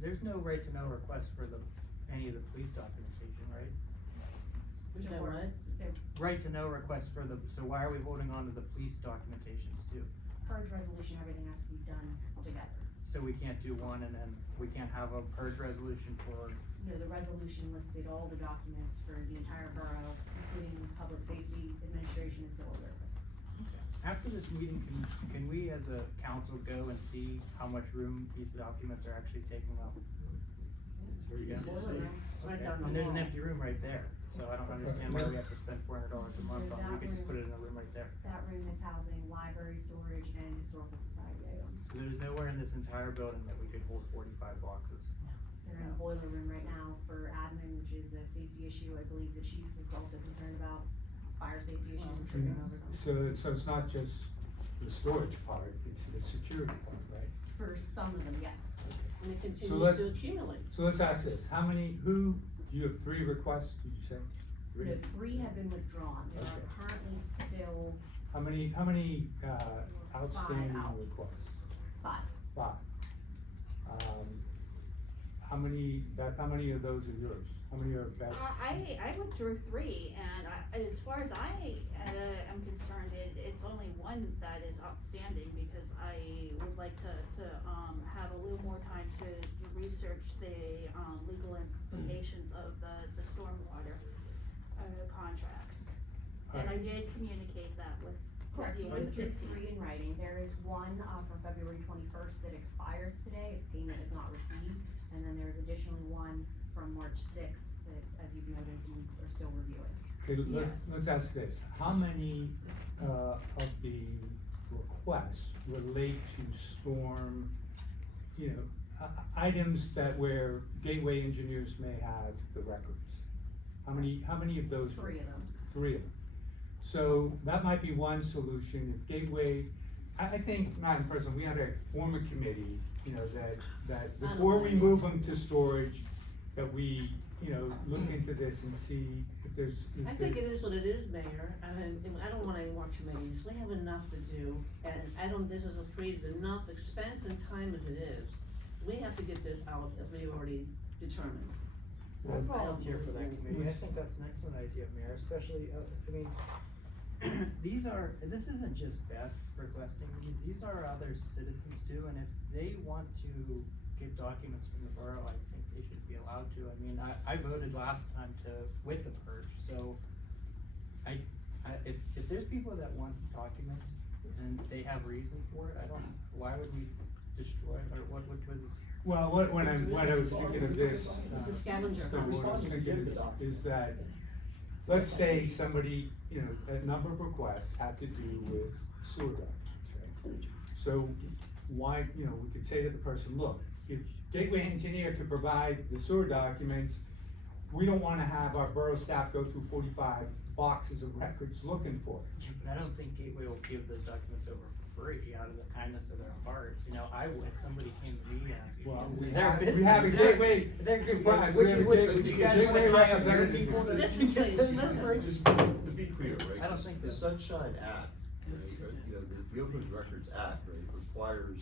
There's no right to know request for any of the police documentation, right? There's no what? Right to know request so why are we holding on to the police documentations too? Purge resolution, everything has to be done together. So we can't do one and then we can't have a purge resolution for, The resolution listed all the documents for the entire borough, including public safety, administration, and civil service. after this meeting, can we as a council go and see how much room these documents are actually taking up? Yeah. Right Okay. down the And there's an hall. empty room right there, so I don't understand why we have to spend $400 a month on, we could just put it in a room right there. That room is housing library storage and historical society items. So there's nowhere in this entire building that we could hold 45 boxes. They're in a boiler room right now for admin, which is a safety issue. I believe the chief is also concerned about fire safety issues and tripping over them. So it's not just the storage part, it's the security part, right? For some of them, yes. And it So continues let's- to accumulate. So let's ask this, do you have 3 requests, did you say? 3? The 3 have been withdrawn. There are Okay. currently still How many, outstanding out. requests? 5. 5. Beth, how many of those are yours? How many are Beth? I withdrew 3, and as far as I am concerned, it's only 1 that is outstanding, because I would like to have a little more time to research the legal implications of the stormwater contracts. And I did communicate that with Correct, you you on the did 15th. 3 in writing. There is one, from February 21st that expires today if payment is not received. And then there's additionally one from March 6th that, as you've noted, we are still reviewing. Okay, Yes. let's ask this, how many, of the requests relate to storm, items where gateway engineers may have the records? How many of those? 3 of them. 3 of them. So that might be one solution, if Gateway, I think, Madam President, we ought to form a committee, that before we move them to storage, that we, look into this and see if there's. I think it is what it is, Mayor. I mean, I don't want any more committees. We have enough to do, and this has created enough expense and time as it is. We have to get this out, as we've already determined. I volunteer for that committee, I think that's an excellent idea, Mayor, especially, this isn't just Beth requesting these are other citizens too, and if they want to get documents from the borough, I think they should be allowed to. I mean, I voted last time with the purge, so if there's people that want documents and they have reason for it, why would we destroy it, or what was? Well, when I was thinking of this, It's a scavenger so hunt. what I was thinking is that, let's say somebody, a number of requests have to do with sewer documents, right? So why, we could say to the person, look, if Gateway Engineer could provide the sewer documents, we don't wanna have our borough staff go through 45 boxes of records looking for it. But I don't think Gateway will give those documents over for free out of the kindness of their hearts. I would, if somebody came to me and asked me. Well, we Their have a business, Gateway they're surprise, would we have you, a would you guys Gateway wanna tie up your representative. people to? Listen, please, listen. Just to be clear, right? I don't think The that- Sunshine Act, right, the Open Records Act, right, requires,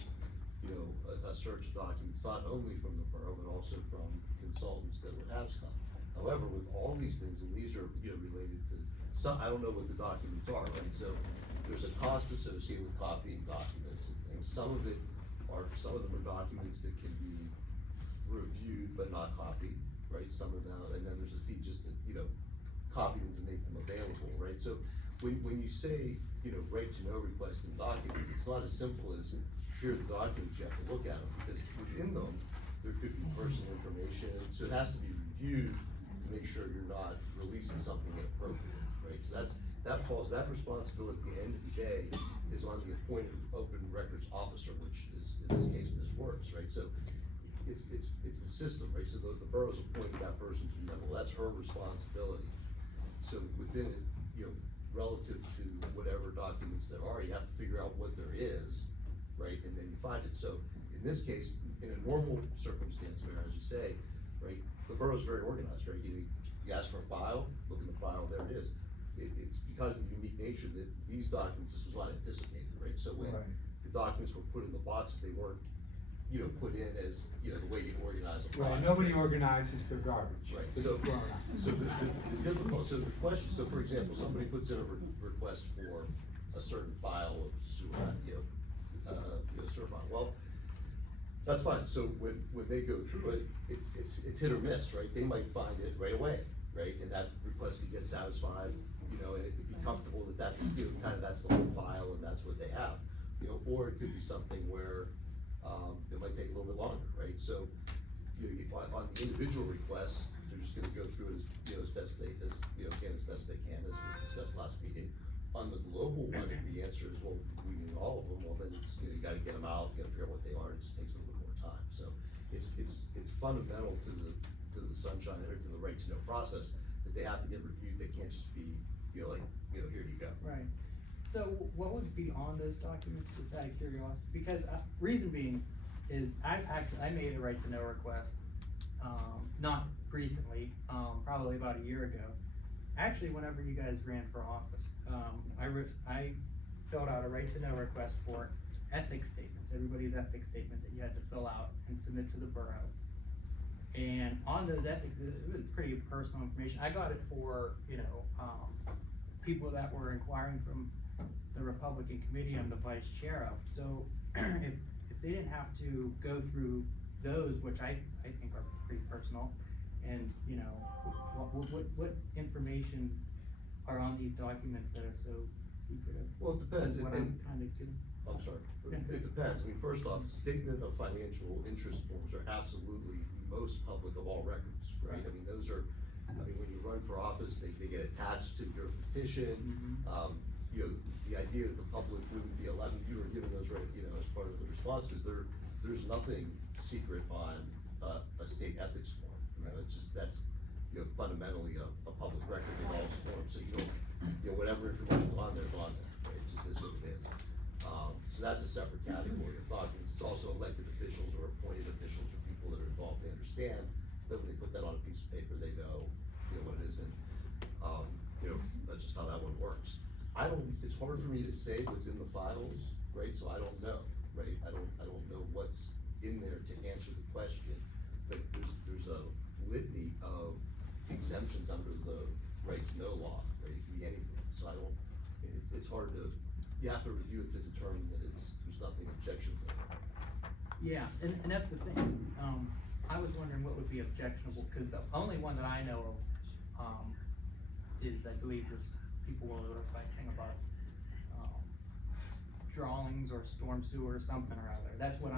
a search of documents, not only from the borough, but also from consultants that would have stuff. However, with all these things, and these are, related to, I don't know what the documents are, right, so there's a cost associated with copying documents and things. Some of them are documents that can be reviewed but not copied, right, some of them, and then there's a fee just to, copy them to make them available, right, so when you say, right to know requesting documents, it's not as simple as, here are the documents, you have to look at them, because within them, there could be personal information, so it has to be reviewed to make sure you're not releasing something inappropriate, right? So that responsibility at the end of the day is on the appointed open records officer, which is, in this case, Ms. Works, right? So it's the system, right? So the borough's appointed that person to the level, that's her responsibility. So within it, relative to whatever documents there are, you have to figure out what there is, right, and then you find it. So in this case, in a normal circumstance, Mayor, as you say, right, the borough's very organized, right? You ask for a file, look in the file, there it is. it's because of the unique nature that these documents, this was not anticipated, right? So when Right. the documents were put in the boxes, they weren't, put in as, the way you organize a file. Right, nobody organizes their garbage. Right, It's so, thrown out. so the difficult, so the question, so for example, somebody puts in a request for a certain file of sewer, sewer file, well, that's fine, so when they go through it, it's hit or miss, right? They might find it right away, right? And that request could get satisfied, and it could be comfortable that that's, kind of that's the whole file and that's what they have. Or it could be something where, it might take a little bit longer, right? So, on the individual requests, they're just gonna go through it as, as best they, as best they can, as was discussed last meeting. On the global one, if the answer is, well, we need all of them, well, then it's, you gotta get them out, you gotta figure out what they are, it just takes a little bit more time. So, it's fundamental to the sunshine, or to the right to know process, that they have to get reviewed, they can't just be, here you go. Right. So what would be on those documents, just out of curiosity? Because, reason being is I made a right to know request, not recently, probably about a year ago. Actually, whenever you guys ran for office, I filled out a right to know request for ethics statements, everybody's ethics statement that you had to fill out and submit to the borough. And on those ethics, it was pretty personal information. I got it for, people that were inquiring from the Republican committee I'm the vice chair of. So if they didn't have to go through those, which I think are pretty personal, and, what information are on these documents that are so secretive? Well, it depends. Is what I'm kind of getting. I'm sorry, Yeah. it depends. I mean, first off, statement of financial interest forms are absolutely the most public of all records, right? I mean, when you run for office, they get attached to your petition. The idea that the public wouldn't be allowed, you were given those, right, as part of the response, because there's nothing secret on a state ethics form. It's just, that's, fundamentally a public record in all forms, so you don't, whatever information's on there's on there, right? It just is what it is. So that's a separate category of documents. It's also elected officials or appointed officials or people that are involved, they understand that when they put that on a piece of paper, they know, what it is, and, that's just how that one works. It's hard for me to say what's in the files, right, so I don't know, right, I don't know what's in there to answer the question, but there's a litany of exemptions under the right to know law, right, it can be anything, so it's hard to, you have to review it to determine that there's nothing objectionable. Yeah, and that's the thing, I was wondering what would be objectionable, cause the only one that I know of, is, I believe, this people were requesting about, drawings or storm sewer or something or other, that's what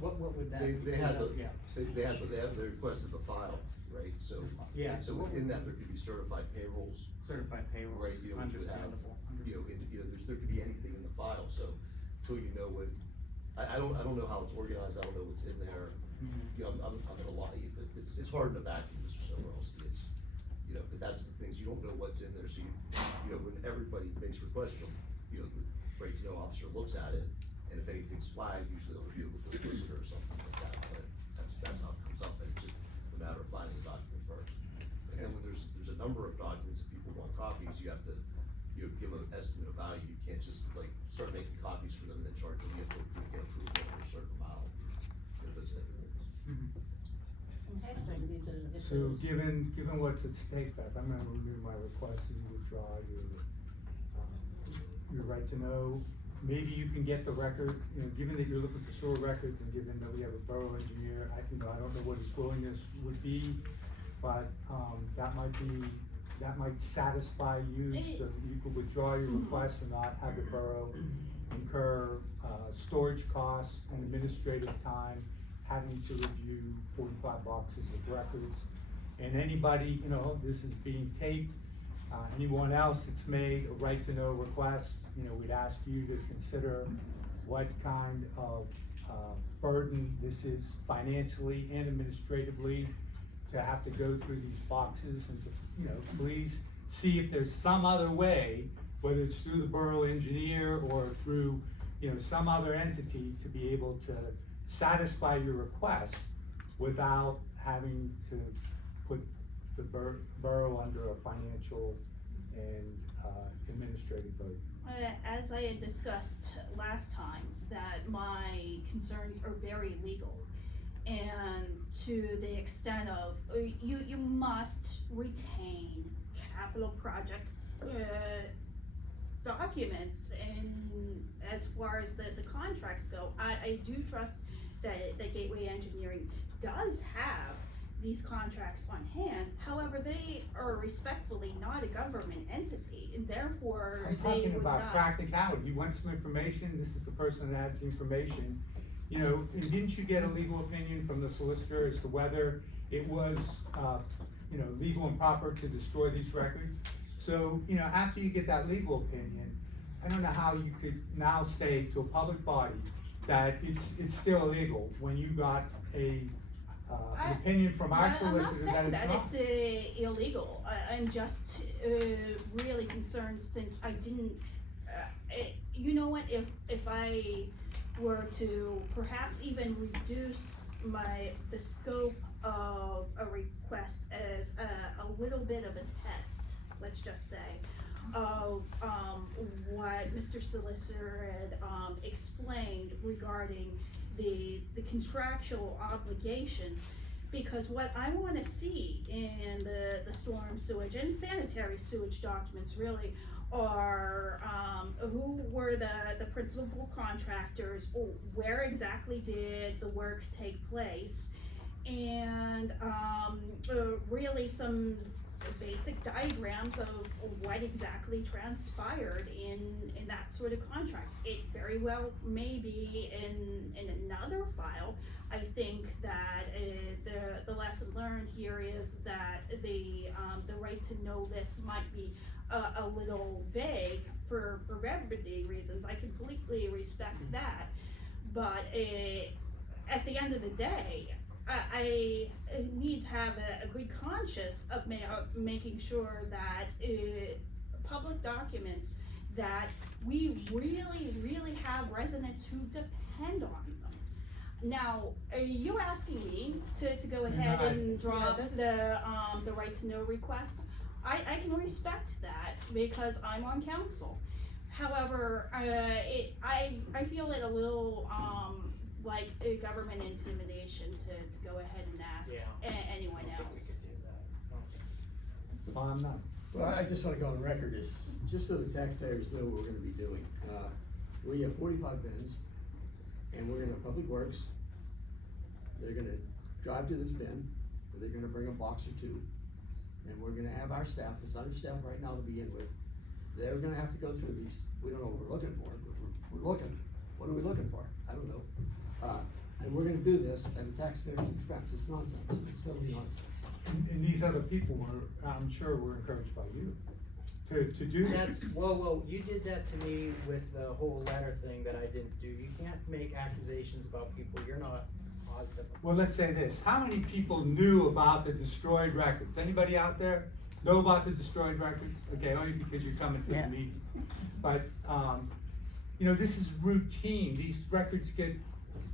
what would that? They have Yeah. they requested the file, right, so. Yeah. So within that, there could be certified payrolls. Certified payrolls, Right, which would have, understandable. there could be anything in the file, so, till you know what, I don't know how it's organized, I don't know what's in there. Mhm. I'm gonna lie, but it's hard in a vacuum, Mr. Somerhalski, but that's the things, you don't know what's in there, so when everybody makes requests, the right to know officer looks at it, and if anything's flagged, usually they'll review it with the solicitor or something like that, but that's how it comes up, and it's just a matter of finding the document first. And then when there's a number of documents, if people want copies, you have to, give an estimate of value, you can't just start making copies for them and then charge them, you have to get approval for a certain amount, those type of things. Okay, so we need to get So those. given what's at stake, Beth, I'm gonna renew my request and you withdraw your right to know. Maybe you can get the record, given that you're looking for sewer records and given that we have a borough engineer, I don't know what his willingness would be, but, that might satisfy you, so you could withdraw your request and not have the borough incur, storage costs and administrative time having to review 45 boxes of records. And anybody, this is being taped, anyone else that's made a right to know request, we'd ask you to consider what kind of burden this is financially and administratively to have to go through these boxes and to, please see if there's some other way, whether it's through the borough engineer or through, some other entity to be able to satisfy your request without having to put the borough under a financial and administrative burden. As I had discussed last time, that my concerns are very legal. And to the extent of, you must retain capital project, documents, and as far as the contracts go, I do trust that Gateway Engineering does have these contracts on hand. However, they are respectfully not a government entity, and therefore I'm they talking would about not. practicality. You want some information, this is the person that has the information. You know, and didn't you get a legal opinion from the solicitor as to whether it was, you know, legal and proper to destroy these records? So, you know, after you get that legal opinion, I don't know how you could now say to a public body that it's still illegal when you got an opinion from our solicitor that I'm it's not not. saying that it's illegal. I'm just really concerned since I didn't. You know what? If I were to perhaps even reduce the scope of a request as a little bit of a test, let's just say, of what Mr. Solicitor had explained regarding the contractual obligations, because what I wanna see in the storm sewage and sanitary sewage documents really are who were the principal contractors, or where exactly did the work take place, and really some basic diagrams of what exactly transpired in that sort of contract. It very well may be in another file. I think that the lesson learned here is that the right to know list might be a little vague for brevity reasons. I completely respect that, but at the end of the day, I need to have a good conscience of making sure that public documents, that we really have residents who depend on them. Now, are you asking me to go ahead and drop the right to know request? I can respect that because I'm on council. However, I feel it a little like a government intimidation to go ahead and ask anyone else. I'm not. Well, I just wanna go on record, just so the taxpayers know what we're gonna be doing. We have 45 bins, and we're gonna, Public Works, they're gonna drive to this bin, or they're gonna bring a box or two, and we're gonna have our staff, it's understaffed right now to begin with, they're gonna have to go through these, we don't know what we're looking for, but we're looking. What are we looking for? I don't know. And we're gonna do this at a taxpayer's expense. It's nonsense. It's totally nonsense. And these other people were, I'm sure, were encouraged by you to do That's, this. well, you did that to me with the whole letter thing that I didn't do. You can't make accusations about people you're not positive about. Well, let's say this, how many people knew about the destroyed records? Anybody out there know about the destroyed records? Okay, only because you're coming to the meeting. But, you know, this is routine. These records get,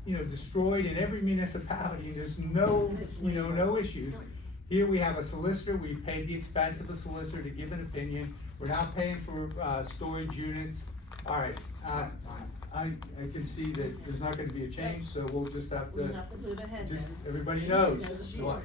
you know, destroyed in every municipality, and there's no, you know, no issues. Here we have a solicitor, we paid the expense of a solicitor to give an opinion. We're now paying for, storage units. All right, I can see that there's not gonna be a change, so we'll just have We'll to, have to move ahead just, then. everybody knows. You know the story.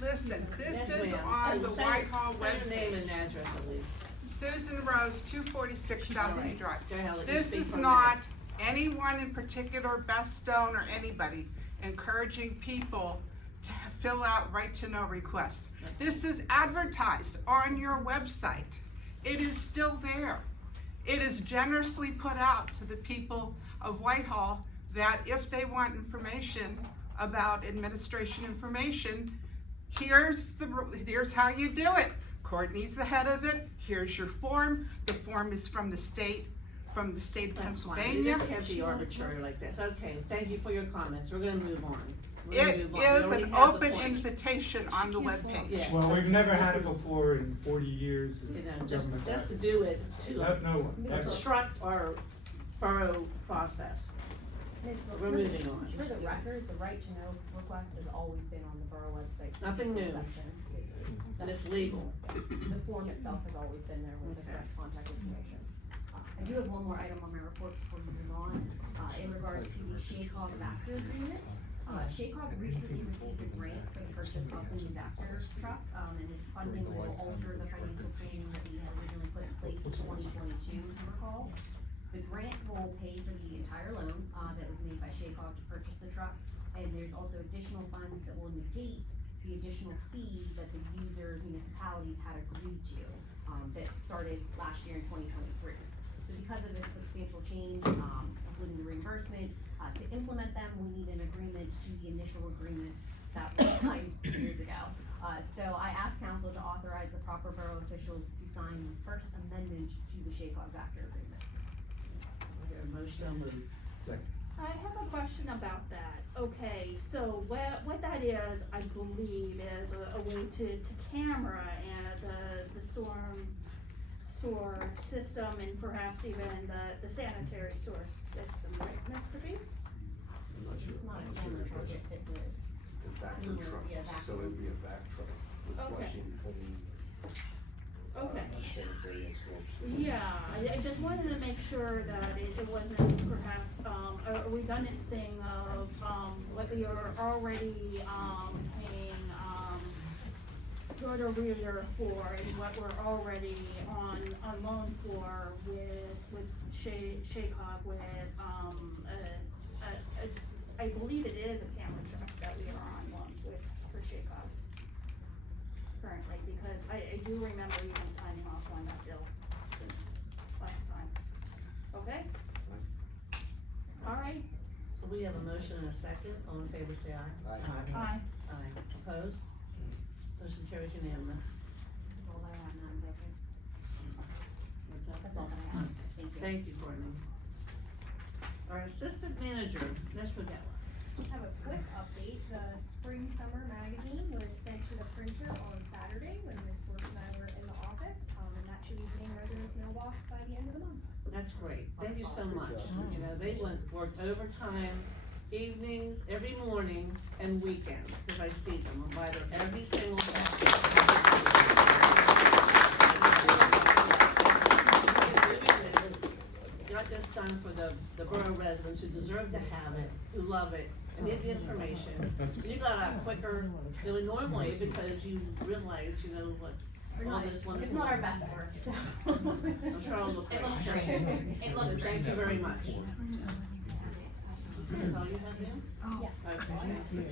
Listen, this Yes, is ma'am. on the Say- Whitehall say web. your name and address at least. Susan Rose, 246 Southview Drive. Go ahead, let you This speak is for a not anyone in particular, Best Stone or anybody, encouraging people to fill out right to know requests. This is advertised on your website. It is still there. It is generously put out to the people of Whitehall that if they want information about administration information, here's how you do it. Courtney's the head of it. Here's your form. The form is from the state of That's fine. Pennsylvania. You just can't be arbitrary like this. Okay, thank you for your comments. We're gonna move on. We're gonna It move on. We is already an have the open point. invitation on the webpage. Yes. Well, we've never This had it is- before in 40 years. You know, of just government to life. do it, No one, ever. obstruct our borough process. We're moving on. For the record, the right to know request has always been on the borough website. since Nothing its new. inception. And it's legal. The form itself has always been there with the Okay. correct contact information. I do have one more item on my report before we move on, in regards to the Shaycog Vector agreement. Shaycog recently received a grant for the purchase of the new Vector truck, and this funding will alter the financial planning that we had originally put in place in 2022, if you recall. The grant will pay for the entire loan, that was made by Shaycog to purchase the truck, and there's also additional funds that will negate the additional fee that the user municipalities had agreed to, that started last year in 2023. So because of this substantial change, including the reimbursement, to implement them, we need an agreement to the initial agreement that was signed 2 years ago. So I asked council to authorize the proper borough officials to sign the first amendment to the Shaycog Vector agreement. Motion moved. Second. I have a question about that. Okay, so what that is, I believe, is a way to camera and the storm sewer system and perhaps even the sanitary sewer system, right, Mr. B? I'm not sure. It's not I'm a not sure camera the truck, question. it's a. It's a vacuum Cleaner, truck, yeah, so vacuum. it'd be a vac truck with Okay. flushing, cleaning, Okay. sanitary and storm sewer. Yeah, I just wanted to make sure that it wasn't perhaps, a redundant thing of, what we are already, paying, Jordan Reader for and what we're already on loan for with Shaycog with, I believe it is a camera truck that we are on loan with for Shaycog currently, because I do remember even signing off on that bill last time. Okay? Alright, So we have a motion and a second. All in favor, say aye. aye. Aye. Opposed? Motion carries unanimous. That's all that I have, Madam President. What's that? That's all that I have. Thank you. Thank you, Courtney. Our assistant manager, Ms. Padella. Just have a quick update. The Spring Summer magazine was sent to the printer on Saturday when Ms. Works and I were in the office, and that should be hitting residents' mailbox by the end of the month. That's great. Thank you so much. You know, they worked overtime, evenings, every morning, and weekends, because I see them. I'm by there every single day. Not just done for the borough residents who deserve to have it, who love it, and need the information. You got out quicker than normally because you realize, you know, what all this wonderful. It's not our best work, so. I'm sure I'll look It great. looks great. It looks So great. thank you very much. That's all you have, ma'am? Yes. Okay.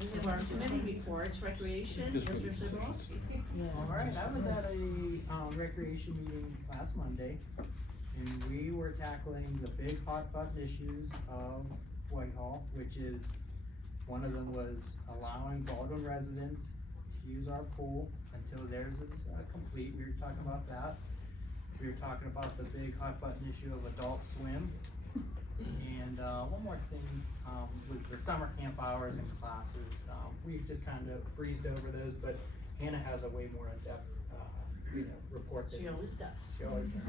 We have our committee reports, recreation, Mr. Sidorowski. All right, I was at a recreation meeting last Monday, and we were tackling the big hot button issues of Whitehall, which is, one of them was allowing Baldwin residents to use our pool until theirs is complete. We were talking about that. We were talking about the big hot button issue of adult swim. And, one more thing, was the summer camp hours and classes. We just kind of breezed over those, but Hannah has a way more in-depth, report. She always does. She always does.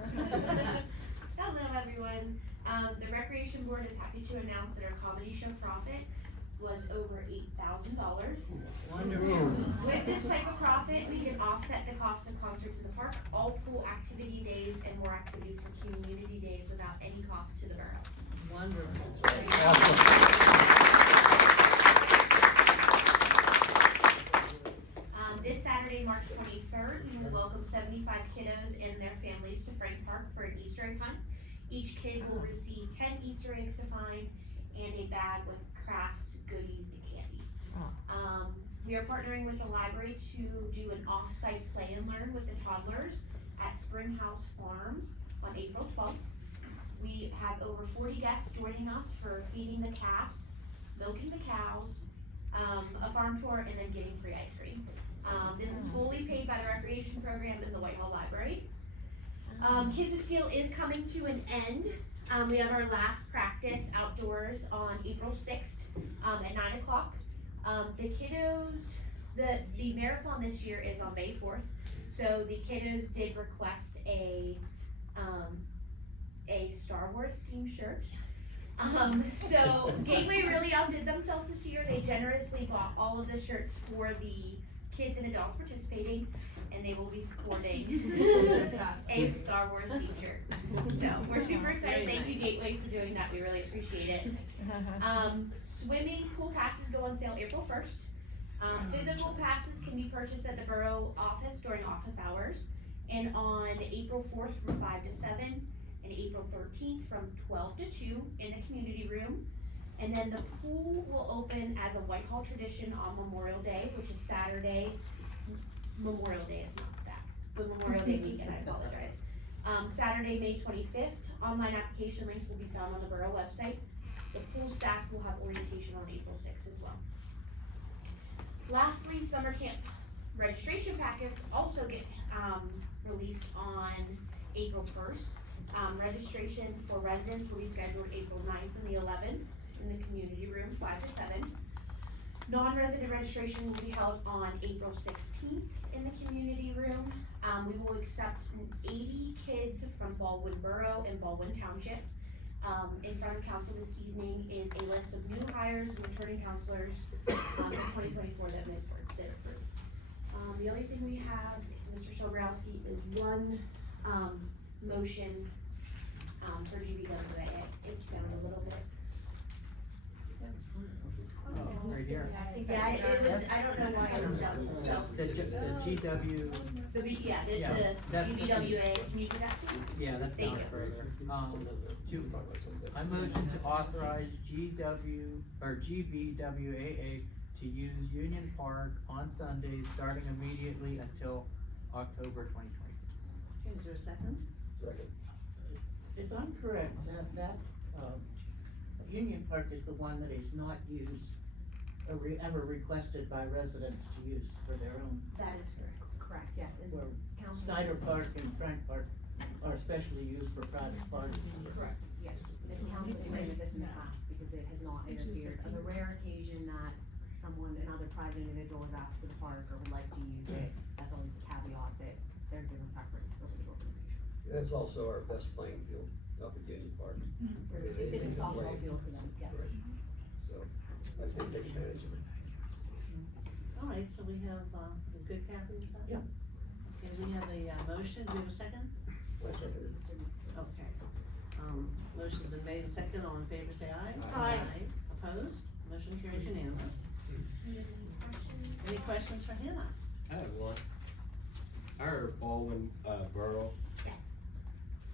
Hello, everyone. The Recreation Board is happy to announce that our comedy show profit was over $8,000. Wonderful. With this type of profit, we can offset the cost of concerts in the park, all pool activity days, and more activities for community days without any cost to the borough. Wonderful. This Saturday, March 23rd, we will welcome 75 kiddos and their families to Frank Park for an Easter egg hunt. Each kid will receive 10 Easter eggs to find and a bag with crafts, goodies, and candy. We are partnering with the library to do an off-site play and learn with the toddlers at Spring House Farms on April 12th. We have over 40 guests joining us for feeding the calves, milking the cows, a farm tour, and then getting free ice cream. This is fully paid by the recreation program in the Whitehall Library. Kids of Skill is coming to an end. We have our last practice outdoors on April 6th at 9 o'clock. The kiddos, the marathon this year is on May 4th. So the kiddos did request a Star Wars themed shirt. Yes. So Gateway really outdid themselves this year. They generously bought all of the shirts for the kids and adults participating, and they will be sporting a Star Wars themed shirt. So we're super excited. Thank you, Gateway, for doing that. We really appreciate it. Swimming pool passes go on sale April 1st. Physical passes can be purchased at the Borough office during office hours, and on April 4th from 5 to 7, and April 13th from 12 to 2 in the community room. And then the pool will open as a Whitehall tradition on Memorial Day, which is Saturday. Memorial Day is not that, but Memorial Day weekend, I apologize. Saturday, May 25th, online application links will be found on the Borough website. The pool staff will have orientation on April 6th as well. Lastly, summer camp registration packets also get released on April 1st. Registration for residents will be scheduled April 9th and the 11th in the community room, 5 to 7. Non-resident registration will be held on April 16th in the community room. We will accept 80 kids from Baldwin Borough and Baldwin Township. In front of council this evening is a list of new hires and returning counselors in 2024 that Ms. Burks did approve. The only thing we have, Mr. Sobrowski, is one motion for GBWA. It's down a little bit. Right here. Yeah, it was, I don't know why it was down, so. The GW. The that's the- GBWA, can you do that please? Yeah, that's Thank down you. further. I motion to authorize GBWAA to use Union Park on Sundays, starting immediately until October 2020. Okay, is there a second? Second. If I'm correct, that Union Park is the one that is not used or ever requested by residents to use for their own. That is correct. Correct, yes, and Where council. Snyder Park and Frank Park are especially used for private parties. Correct, yes, the council approved this in the past because it has not interfered. On the rare occasion that someone, another private individual has asked for the park or would like to use it, that's always the caveat that they're given preference over the organization. It's also our best playing field up at Union Park. It's a softball field for them, yes. Right. So, I say take advantage of it. All right, so we have, the good Kathy with that? Yeah. Okay, we have a motion, do we have a second? I second it. Okay. Motion's been made and second, all in favor say aye. Aye. Opposed? Motion carries unanimous. Do you have any questions? Any questions for Hannah? I have one. I heard Baldwin, Borough. Yes.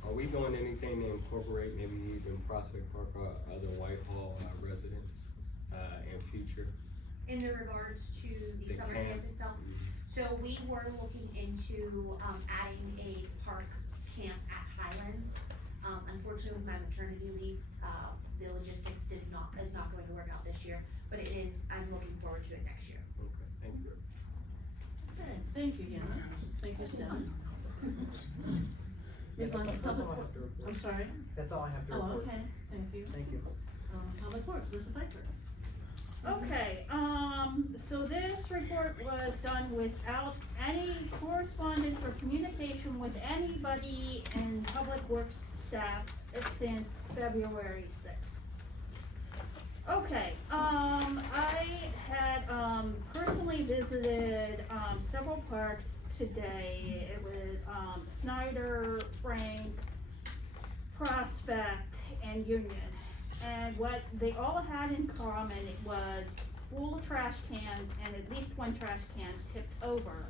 Are we doing anything to incorporate maybe even Prospect Park or other Whitehall residents, in future? In the regards to the The summer camp. camp itself, so we were looking into, adding a park camp at Highlands. Unfortunately with my maternity leave, the logistics is not going to work out this year, but it is, I'm looking forward to it next year. Okay, thank you. Okay, thank you, Hannah. Thank you, Stella. Move on to public works. I'm sorry? That's all I have to report. Oh, okay, thank you. Thank you. Public works, Mrs. Seifert. Okay, so this report was done without any correspondence or communication with anybody in Public Works staff since February 6th. Okay, I had, personally visited, several parks today. It was, Snyder, Frank, Prospect, and Union. And what they all had in common was full trash cans and at least one trash can tipped over.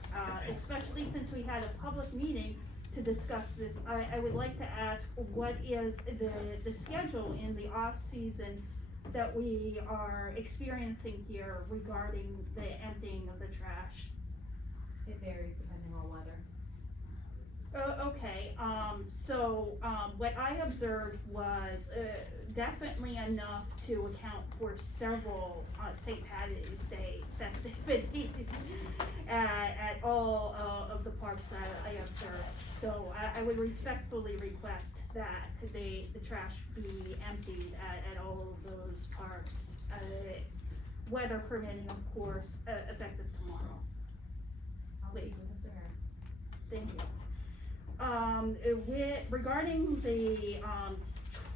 Especially since we had a public meeting to discuss this, I would like to ask what is the schedule in the off-season that we are experiencing here regarding the emptying of the trash? It varies depending on weather. Okay, what I observed was, definitely enough to account for several, St. Patty's Day festivities at all, of the parks that I observed. So I would respectfully request that the trash be emptied at all of those parks, weather permitting, of course, effective tomorrow. I'll speak Please. with Mr. Harris. Thank you. Regarding the,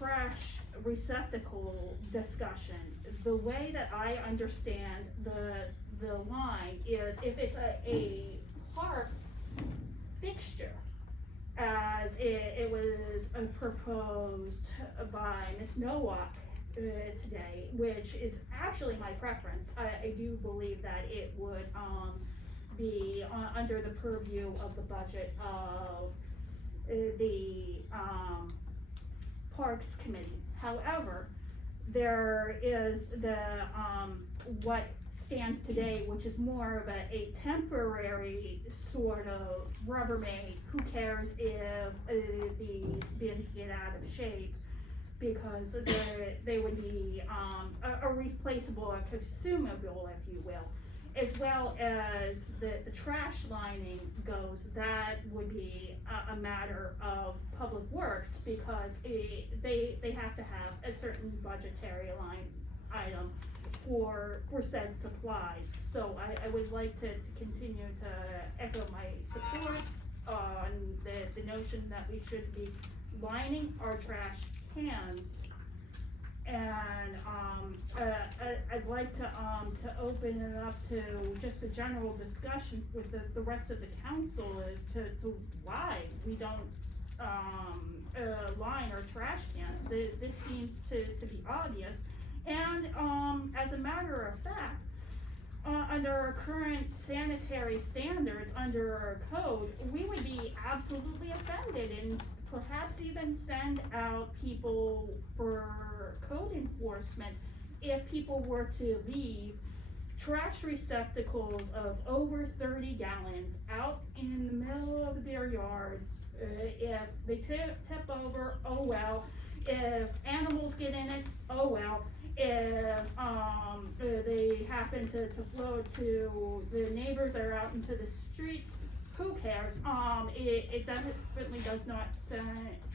trash receptacle discussion, the way that I understand the line is if it's a park fixture, as it was proposed by Ms. Nowak today, which is actually my preference. I do believe that it would be under the purview of the budget of the Parks Committee. However, there is the what stands today, which is more of a temporary sort of Rubbermaid. Who cares if these bins get out of shape, because they would be a replaceable, a consumable, if you will. As well as the trash lining goes, that would be a matter of Public Works, because they have to have a certain budgetary line item for said supplies. So I would like to continue to echo my support on the notion that we should be lining our trash cans. And I'd like to open it up to just a general discussion with the rest of the council as to why we don't line our trash cans. This seems to be obvious. And as a matter of fact, under our current sanitary standards, under our code, we would be absolutely offended and perhaps even send out people for code enforcement if people were to leave trash receptacles of over 30 gallons out in the middle of their yards. If they tip over, oh well. If animals get in it, oh well. If they happen to flow to the neighbors that are out into the streets, who cares? It definitely does not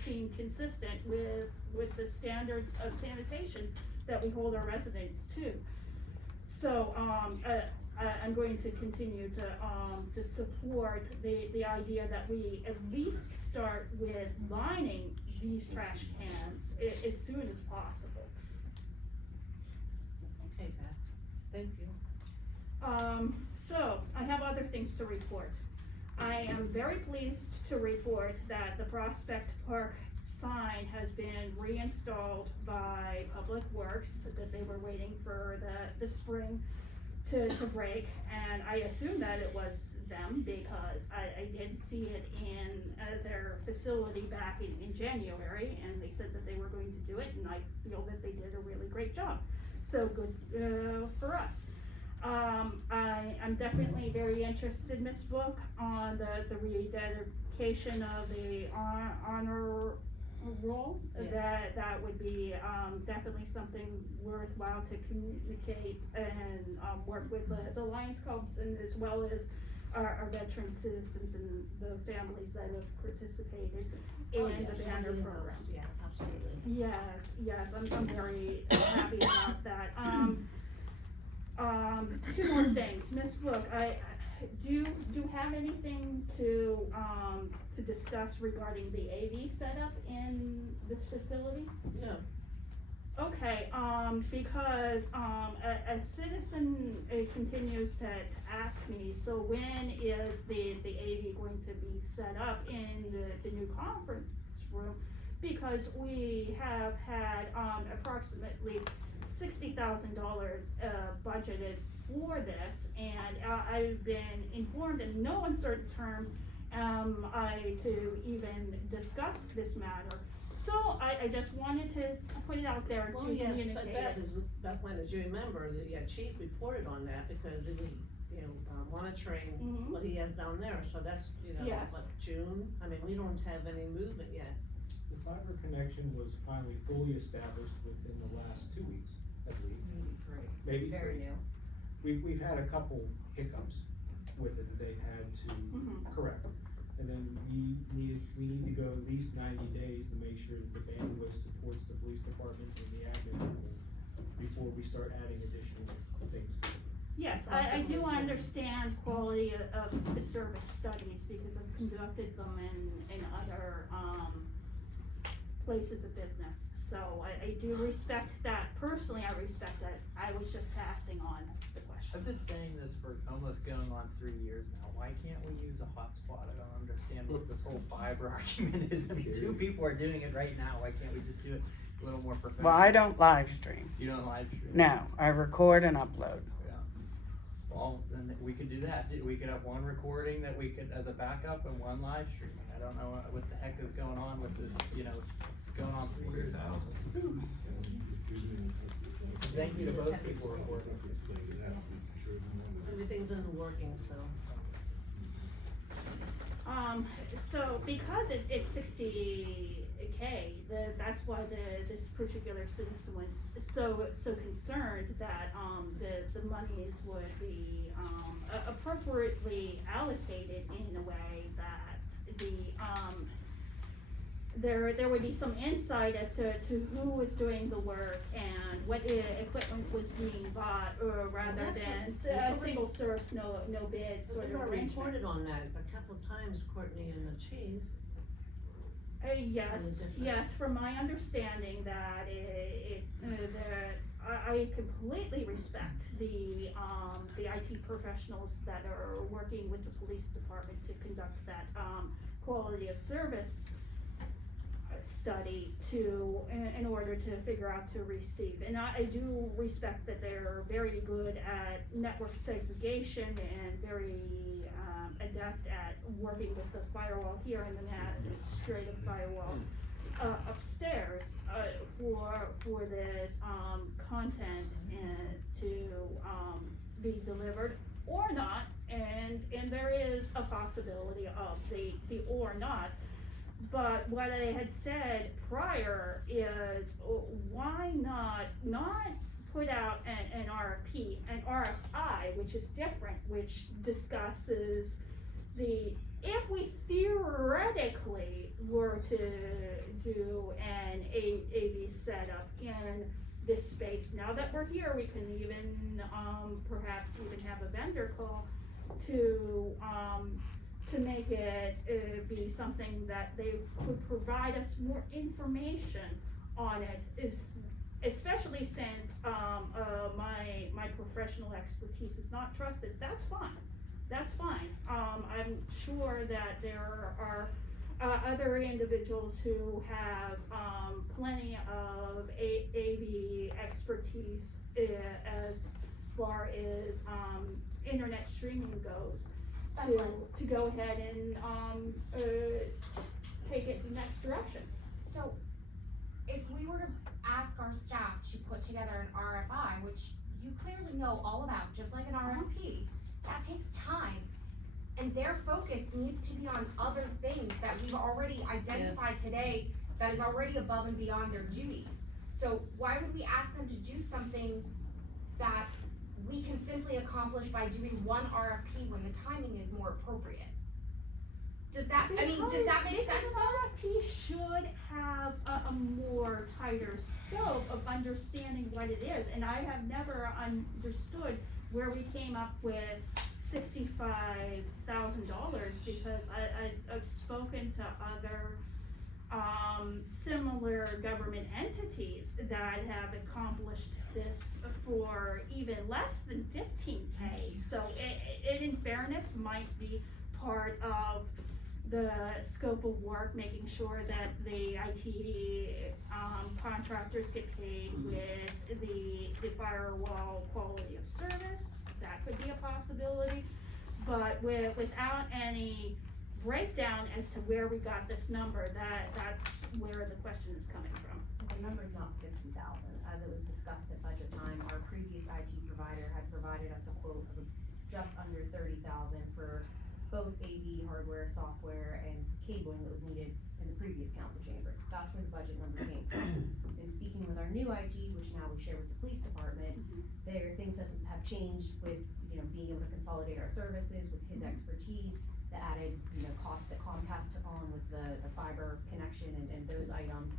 seem consistent with the standards of sanitation that we hold our residents to. So I'm going to continue to support the idea that we at least start with lining these trash cans as soon as possible. Okay, Pat, thank you. So I have other things to report. I am very pleased to report that the Prospect Park sign has been reinstalled by Public Works, that they were waiting for the spring to break, and I assume that it was them because I did see it in their facility back in January, and they said that they were going to do it, and I feel that they did a really great job. So good for us. I'm definitely very interested, Ms. Book, on the rededication of the honor roll. Yes. That would be definitely something worthwhile to communicate and work with the Lions Clubs, and as well as our veteran citizens and the families that have participated in the banner program. Yeah, absolutely. Yes, I'm very happy about that. Two more things, Ms. Book, do you have anything to discuss regarding the AV setup in this facility? No. Okay, because a citizen continues to ask me, so when is the AV going to be set up in the new conference room? Because we have had approximately $60,000 budgeted for this, and I've been informed in no uncertain terms to even discuss this matter. So I just wanted to put it out there to communicate. But Beth, when, as you remember, the chief reported on that because it was, monitoring what he has down there, so that's, Yes. what, June? I mean, we don't have any movement yet. The fiber connection was finally fully established within the last 2 weeks, I believe. Maybe Very three. new. We've had a couple hiccups with it that they've had to correct. And then we need to go at least 90 days to make sure that the bandwidth supports the police department and the admin people before we start adding additional things. Yes, I do understand quality of the service studies because I've conducted them in other places of business. So I do respect that, personally I respect that, I was just passing on the question. I've been saying this for almost going on 3 years now. Why can't we use a hotspot? I don't understand what this whole fiber argument is. I mean, 2 people are doing it right now. Why can't we just do it a little more professional? Well, I don't live stream. You don't live stream? No, I record and upload. Yeah. Well, then we could do that. We could have one recording that we could, as a backup, and one live streaming. I don't know what the heck is going on with this, you know, it's going on 3 years now. Thank you to both people recording. Everything's in the working, so. So because it's 60K, that's why this particular citizen was so concerned that, the monies would be, appropriately allocated in a way that there would be some insight as to who was doing the work and what equipment was being bought, or rather than a single source, no bid sort of But they arrangement. reported on that a couple of times, Courtney and the chief. Yes, from my understanding that I completely respect the IT professionals that are working with the police department to conduct that, quality of service study in order to figure out to receive. And I do respect that they're very good at network segregation and very adept at working with the firewall here and the administrative firewall upstairs for this content to be delivered or not, and there is a possibility of the or not. But what I had said prior is, why not put out an RFP, an RFI, which is different, which discusses if we theoretically were to do an AV setup in this space, now that we're here, we can even, perhaps even have a vendor call to make it be something that they would provide us more information on it, especially since my professional expertise is not trusted. That's fine. I'm sure that there are other individuals who have plenty of AV expertise as far as internet streaming goes, to go ahead and take it to the next direction. So, if we were to ask our staff to put together an RFI, which you clearly know all about, just like an RFP, that takes time. And their focus needs to be on other things that we've already identified today that is already above and beyond their duties. So why would we ask them to do something that we can simply accomplish by doing one RFP when the timing is more appropriate? Does that make sense Because though? an RFP should have a more tighter scope of understanding what it is, and I have never understood where we came up with $65,000, because I've spoken to other similar government entities that have accomplished this for even less than 15K. So it in fairness might be part of the scope of work, making sure that the IT contractors get paid with the firewall quality of service. That could be a possibility, but without any breakdown as to where we got this number, that's where the question is coming from. The number's not 60,000. As it was discussed at budget time, our previous IT provider had provided us a quote of just under 30,000 for both AV hardware, software, and cabling that was needed in the previous council chambers. That's where the budget number came from. And speaking with our new IT, which now we share with the police department, their things have changed with, being able to consolidate our services with his expertise, the added, costs that Comcast took on with the fiber connection and those items.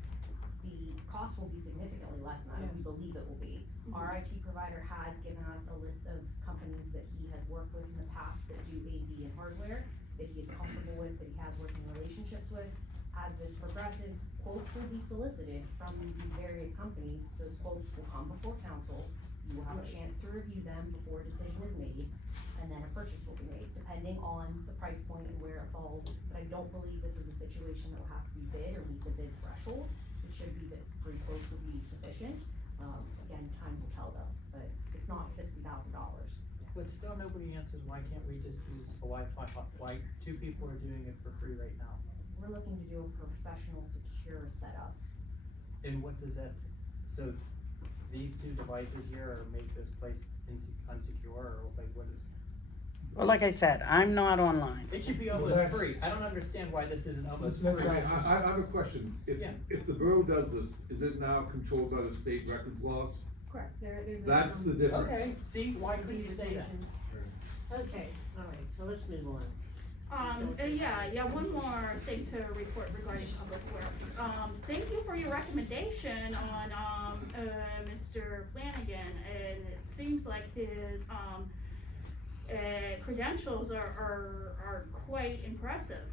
The cost will be significantly less than we believe it will be. Our IT provider has given us a list of companies that he has worked with in the past that do AV and hardware, that he is comfortable with, that he has working relationships with. as this progresses, quotes will be solicited from these various companies. Those quotes will come before council. You will have a chance to review them before a decision is made, and then a purchase will be made, depending on the price point and where it falls. But I don't believe this is a situation that will have to be bid or meet the bid threshold. It should be that 3 quotes would be sufficient. Again, time will tell though, but it's not $60,000. But still nobody answers, why can't we just use a Wi-Fi hotspot? Like, 2 people are doing it for free right now. We're looking to do a professional, secure setup. And what does that, so these 2 devices here are make this place unsecure, or like what is? Well, like I said, I'm not online. It should be Well, almost that's- free. I don't understand why this isn't almost I, free. I have a question. Yeah. If the borough does this, is it now controlled by the state records laws? Correct, there's. That's the difference. Okay, see, why couldn't you say that? Okay, all right, so let's move on. Yeah, one more thing to report regarding Public Works. Thank you for your recommendation on, Mr. Flanagan, and it seems like his, credentials are quite impressive.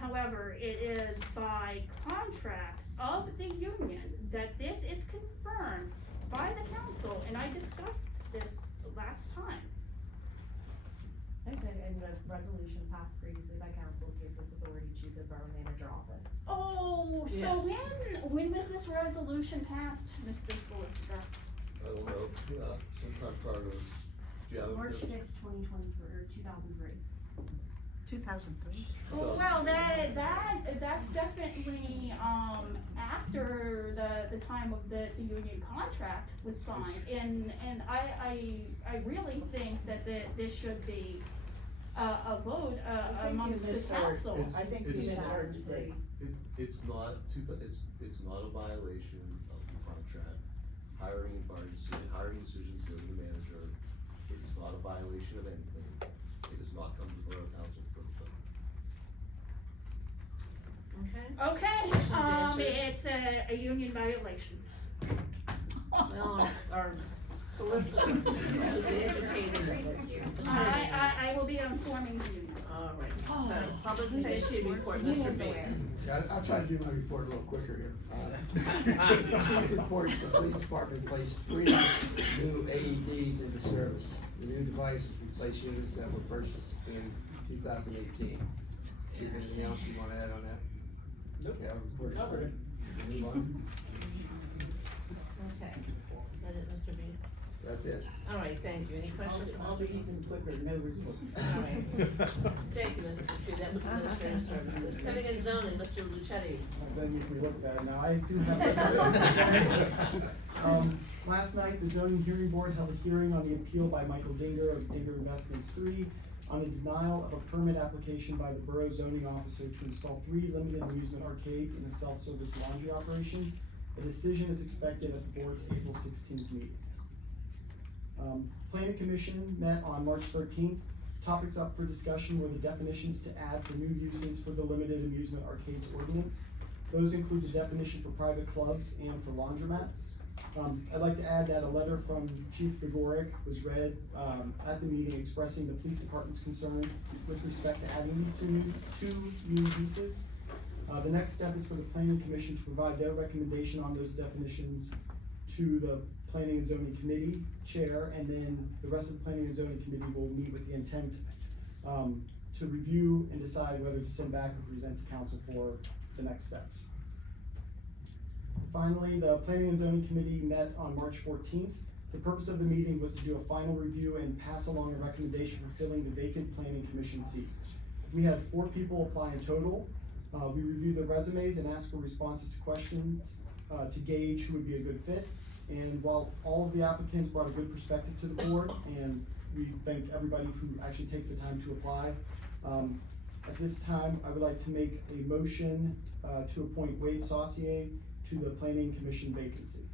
However, it is by contract of the union that this is confirmed by the council, and I discussed this last time. And the resolution passed previously by council gives us authority to the borough manager office. Oh, so Yes. when was this resolution passed, Mr. Solicitor? I don't know, sometime prior to, do you have it? March 5th, 2023, or 2003. 2003. Well, that's definitely, after the time of the union contract was signed, and I really think that this should be a vote, amongst the council. I think you misheard today. It's not a violation of the contract. Hiring and firing hiring decisions go to the manager. It is not a violation of anything. It does not come to the borough council for the vote. Okay? Okay, it's a union violation. Well, our solicitor is educated. I will be informing the union. All right, so public safety report, Mr. B. Yeah, I'll try to do my report a little quicker here. Chief reports the police department placed 3 new AEDs into service. The new devices replace units that were purchased in 2018. Chief, anything else you wanna add on that? Nope. Okay, I'll report it. Covered it. Move on. Okay, is that it, Mr. B? That's it. All right, thank you. Any questions? I'll be even quicker, no report. All right. Thank you, Mr. Tree. That was administrative services. Planning and zoning, Mr. Lucetti. That makes me look bad now. I do have. Last night, the zoning hearing board held a hearing on the appeal by Michael Dinger of Dinger Investments 3 on a denial of a permit application by the borough zoning officer to install 3 limited amusement arcades in a self-service laundry operation. A decision is expected at the board's April 16th meeting. Planning Commission met on March 13th. Topics up for discussion were the definitions to add for new uses for the limited amusement arcades ordinance. Those include the definition for private clubs and for laundromats. I'd like to add that a letter from Chief Gregoric was read at the meeting expressing the police department's concern with respect to adding these two new uses. The next step is for the Planning Commission to provide their recommendation on those definitions to the Planning and Zoning Committee Chair, and then the rest of the Planning and Zoning Committee will meet with the intent to review and decide whether to send back or present to council for the next steps. Finally, the Planning and Zoning Committee met on March 14th. The purpose of the meeting was to do a final review and pass along a recommendation for filling the vacant Planning Commission seat. We had 4 people apply in total. We reviewed the resumes and asked for responses to questions to gauge who would be a good fit. And while all of the applicants brought a good perspective to the board, and we thank everybody who actually takes the time to apply, at this time, I would like to make a motion to appoint Wade Saucier to the Planning Commission vacancy.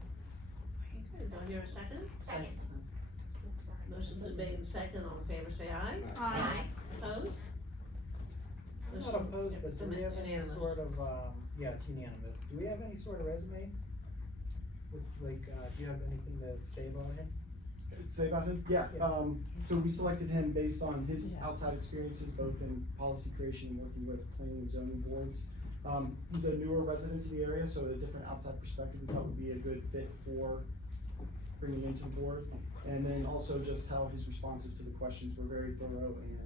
Okay, do I hear a second? Second. Motion's been made and second. All in favor, say aye. Aye. Opposed? I'm not opposed, but do we have any Unanimous. sort of, yeah, it's unanimous. Do we have any sort of resume? With, like, do you have anything to say about him? Say about him? Yeah, Yeah. so we selected him based on his outside experiences, both in policy creation and working with planning and zoning boards. He's a newer resident to the area, so a different outside perspective we thought would be a good fit for bringing him to the board. And then also just how his responses to the questions were very thorough and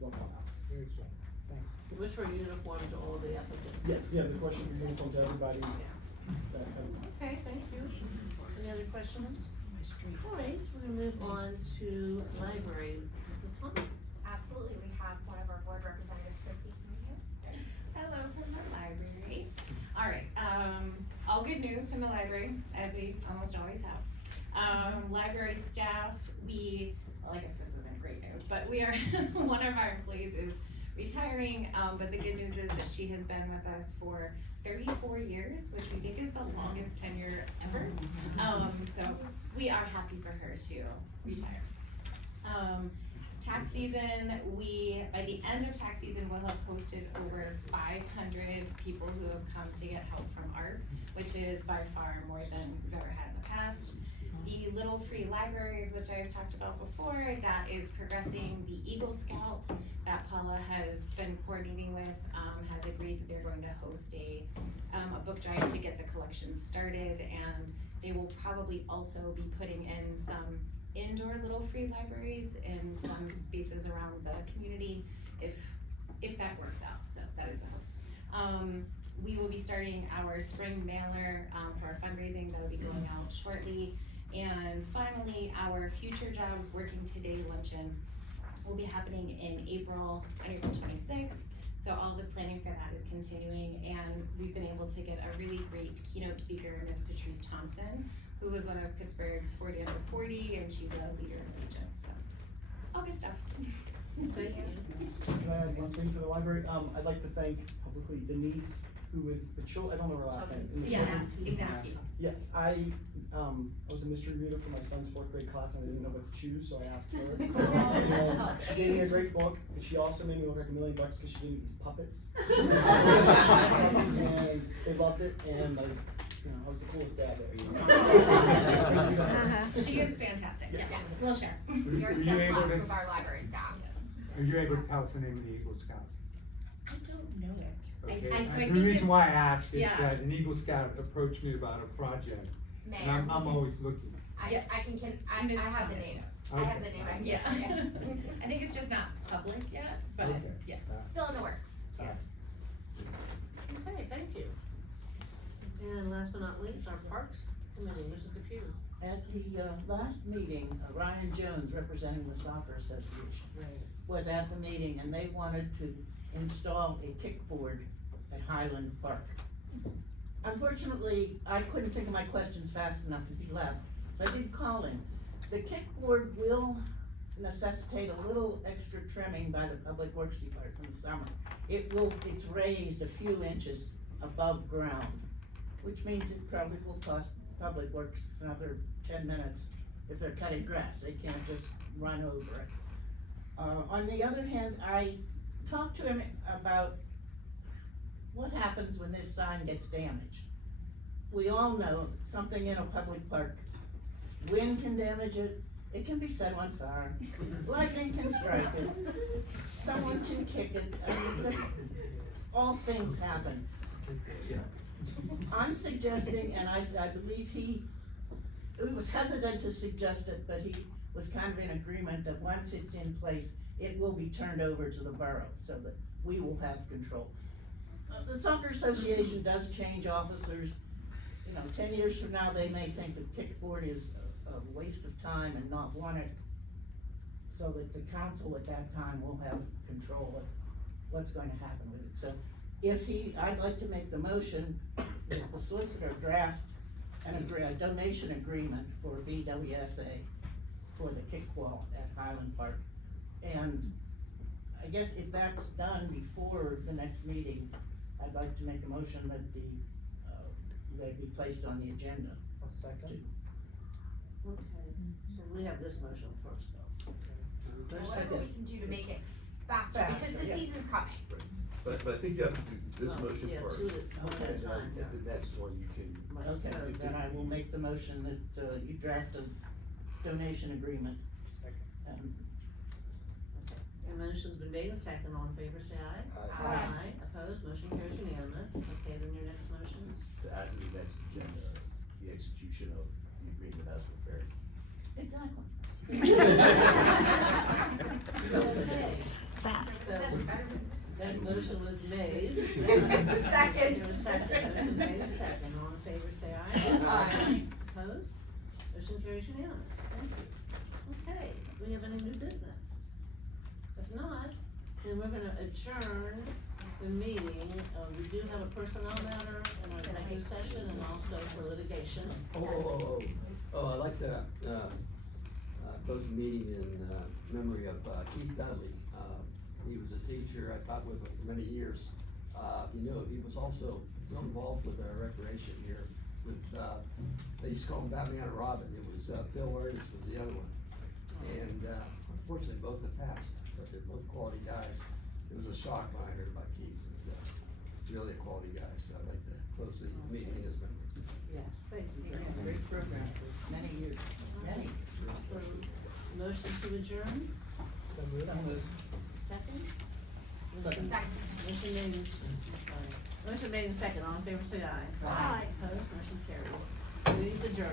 well thought out. Very good. Thanks. Which were uniform to all the applicants? Yes, yeah, the question was uniform to everybody. Okay, thank you. Any other questions? All right, we're gonna move on to library. Mrs. Thomas? Absolutely, we have one of our board representatives, Christy, coming here. Hello from the library. All right, all good news from the library, as we almost always have. Library staff, well, I guess this isn't great news, but we are, one of our employees is retiring, but the good news is that she has been with us for 34 years, which we think is the longest tenure ever. So we are happy for her to retire. Tax season, by the end of tax season, we'll have hosted over 500 people who have come to get help from ARP, which is by far more than we've ever had in the past. The Little Free Libraries, which I've talked about before, that is progressing. The Eagle Scout that Paula has been coordinating with has agreed that they're going to host a book drive to get the collection started, and they will probably also be putting in some indoor Little Free Libraries in some spaces around the community if that works out. So that is the hope. We will be starting our spring mailer for our fundraising that will be going out shortly. And finally, our Future Jobs Working Today luncheon will be happening in April 26th. So all the planning for that is continuing, and we've been able to get a really great keynote speaker, Ms. Patrice Thompson, who was one of Pittsburgh's 40 under 40, and she's a leader in the region, so all good stuff. Thank you. Can I add one thing for the library? I'd like to thank publicly Denise, who was I don't know her last name. in the children's- Ignacy. Yes, I was a mystery reader for my son's 4th grade class and I didn't know what to choose, so I asked her. And she gave me a great book, and she also made me look like $1 million because she gave me these puppets. And they loved it, and I was the coolest dad there. She is fantastic, yes, we'll share. You're Were so you able close to- with our library staff. Are you able to tell us the name of the Eagle Scouts? I don't know it. Okay, So I the think reason why I asked is yeah. that an Eagle Scout approached me about a project, and Mayor, I'm always looking. I have Ms. the Thomas. name. I have the Okay. name. Yeah, I think it's just not public yet, but Okay. yes. Still in the works. Okay, thank you. And last but not least, our Parks Committee, Mrs. Depew. At the last meeting, Ryan Jones, representing the Soccer Association, was at the meeting, and they wanted to install a kickboard at Highland Park. Unfortunately, I couldn't think of my questions fast enough and he left, so I did call him. The kickboard will necessitate a little extra trimming by the Public Works Department in the summer. It's raised a few inches above ground, which means it probably will cost Public Works another 10 minutes if they're cutting grass. They can't just run over it. On the other hand, I talked to him about what happens when this sign gets damaged. We all know something in a public park, wind can damage it, it can be set on fire, lightning can strike it, someone can kick it, I mean, all things happen. I'm suggesting, and I believe he was hesitant to suggest it, but he was kind of in agreement that once it's in place, it will be turned over to the borough so that we will have control. The Soccer Association does change officers. 10 years from now, they may think the kickboard is a waste of time and not want it, so that the council at that time will have control of what's going to happen with it. So I'd like to make the motion that the solicitor draft a donation agreement for BWSA for the kick wall at Highland Park. And I guess if that's done before the next meeting, I'd like to make a motion that they be placed on the agenda. A second. Okay, so we have this motion first though. There's Whatever we second. can do to make it faster, because the yes. season's coming. But I think you have to do this motion Yeah, first. two at a And time. then at the next one, you can. Okay, then I will make the motion that you draft a donation agreement. A motion's been made and second, all in favor, say aye. Aye. Opposed, motion carries unanimous. Okay, then your next motion. To add to the next agenda, the execution of the agreement as prepared. Exactly. Okay. So, that motion was made. Second. There was second, motion's made and second, all in favor, say aye. Aye. Opposed, motion carries unanimous, thank you. Okay, do we have any new business? If not, then we're gonna adjourn the meeting. We do have a personnel matter in our executive session and also for litigation. I'd like to, close the meeting in, memory of, Keith Dudley. He was a teacher I taught with for many years. You know, he was also real involved with our recreation here with, they used to call him Batman and Robin. It was, Bill Ernest was the other one. And, unfortunately, both have passed, but they're both quality guys. It was a shock when I heard about Keith. He's really a quality guy, so I'd like to close the meeting in his memory. Yes, thank you. He ran a great program for many years, many. So, motion to adjourn? So moved. Second? Second. Motion made, sorry. Motion made and second, all in favor say aye. Aye. Opposed, motion carries. Meeting's adjourned.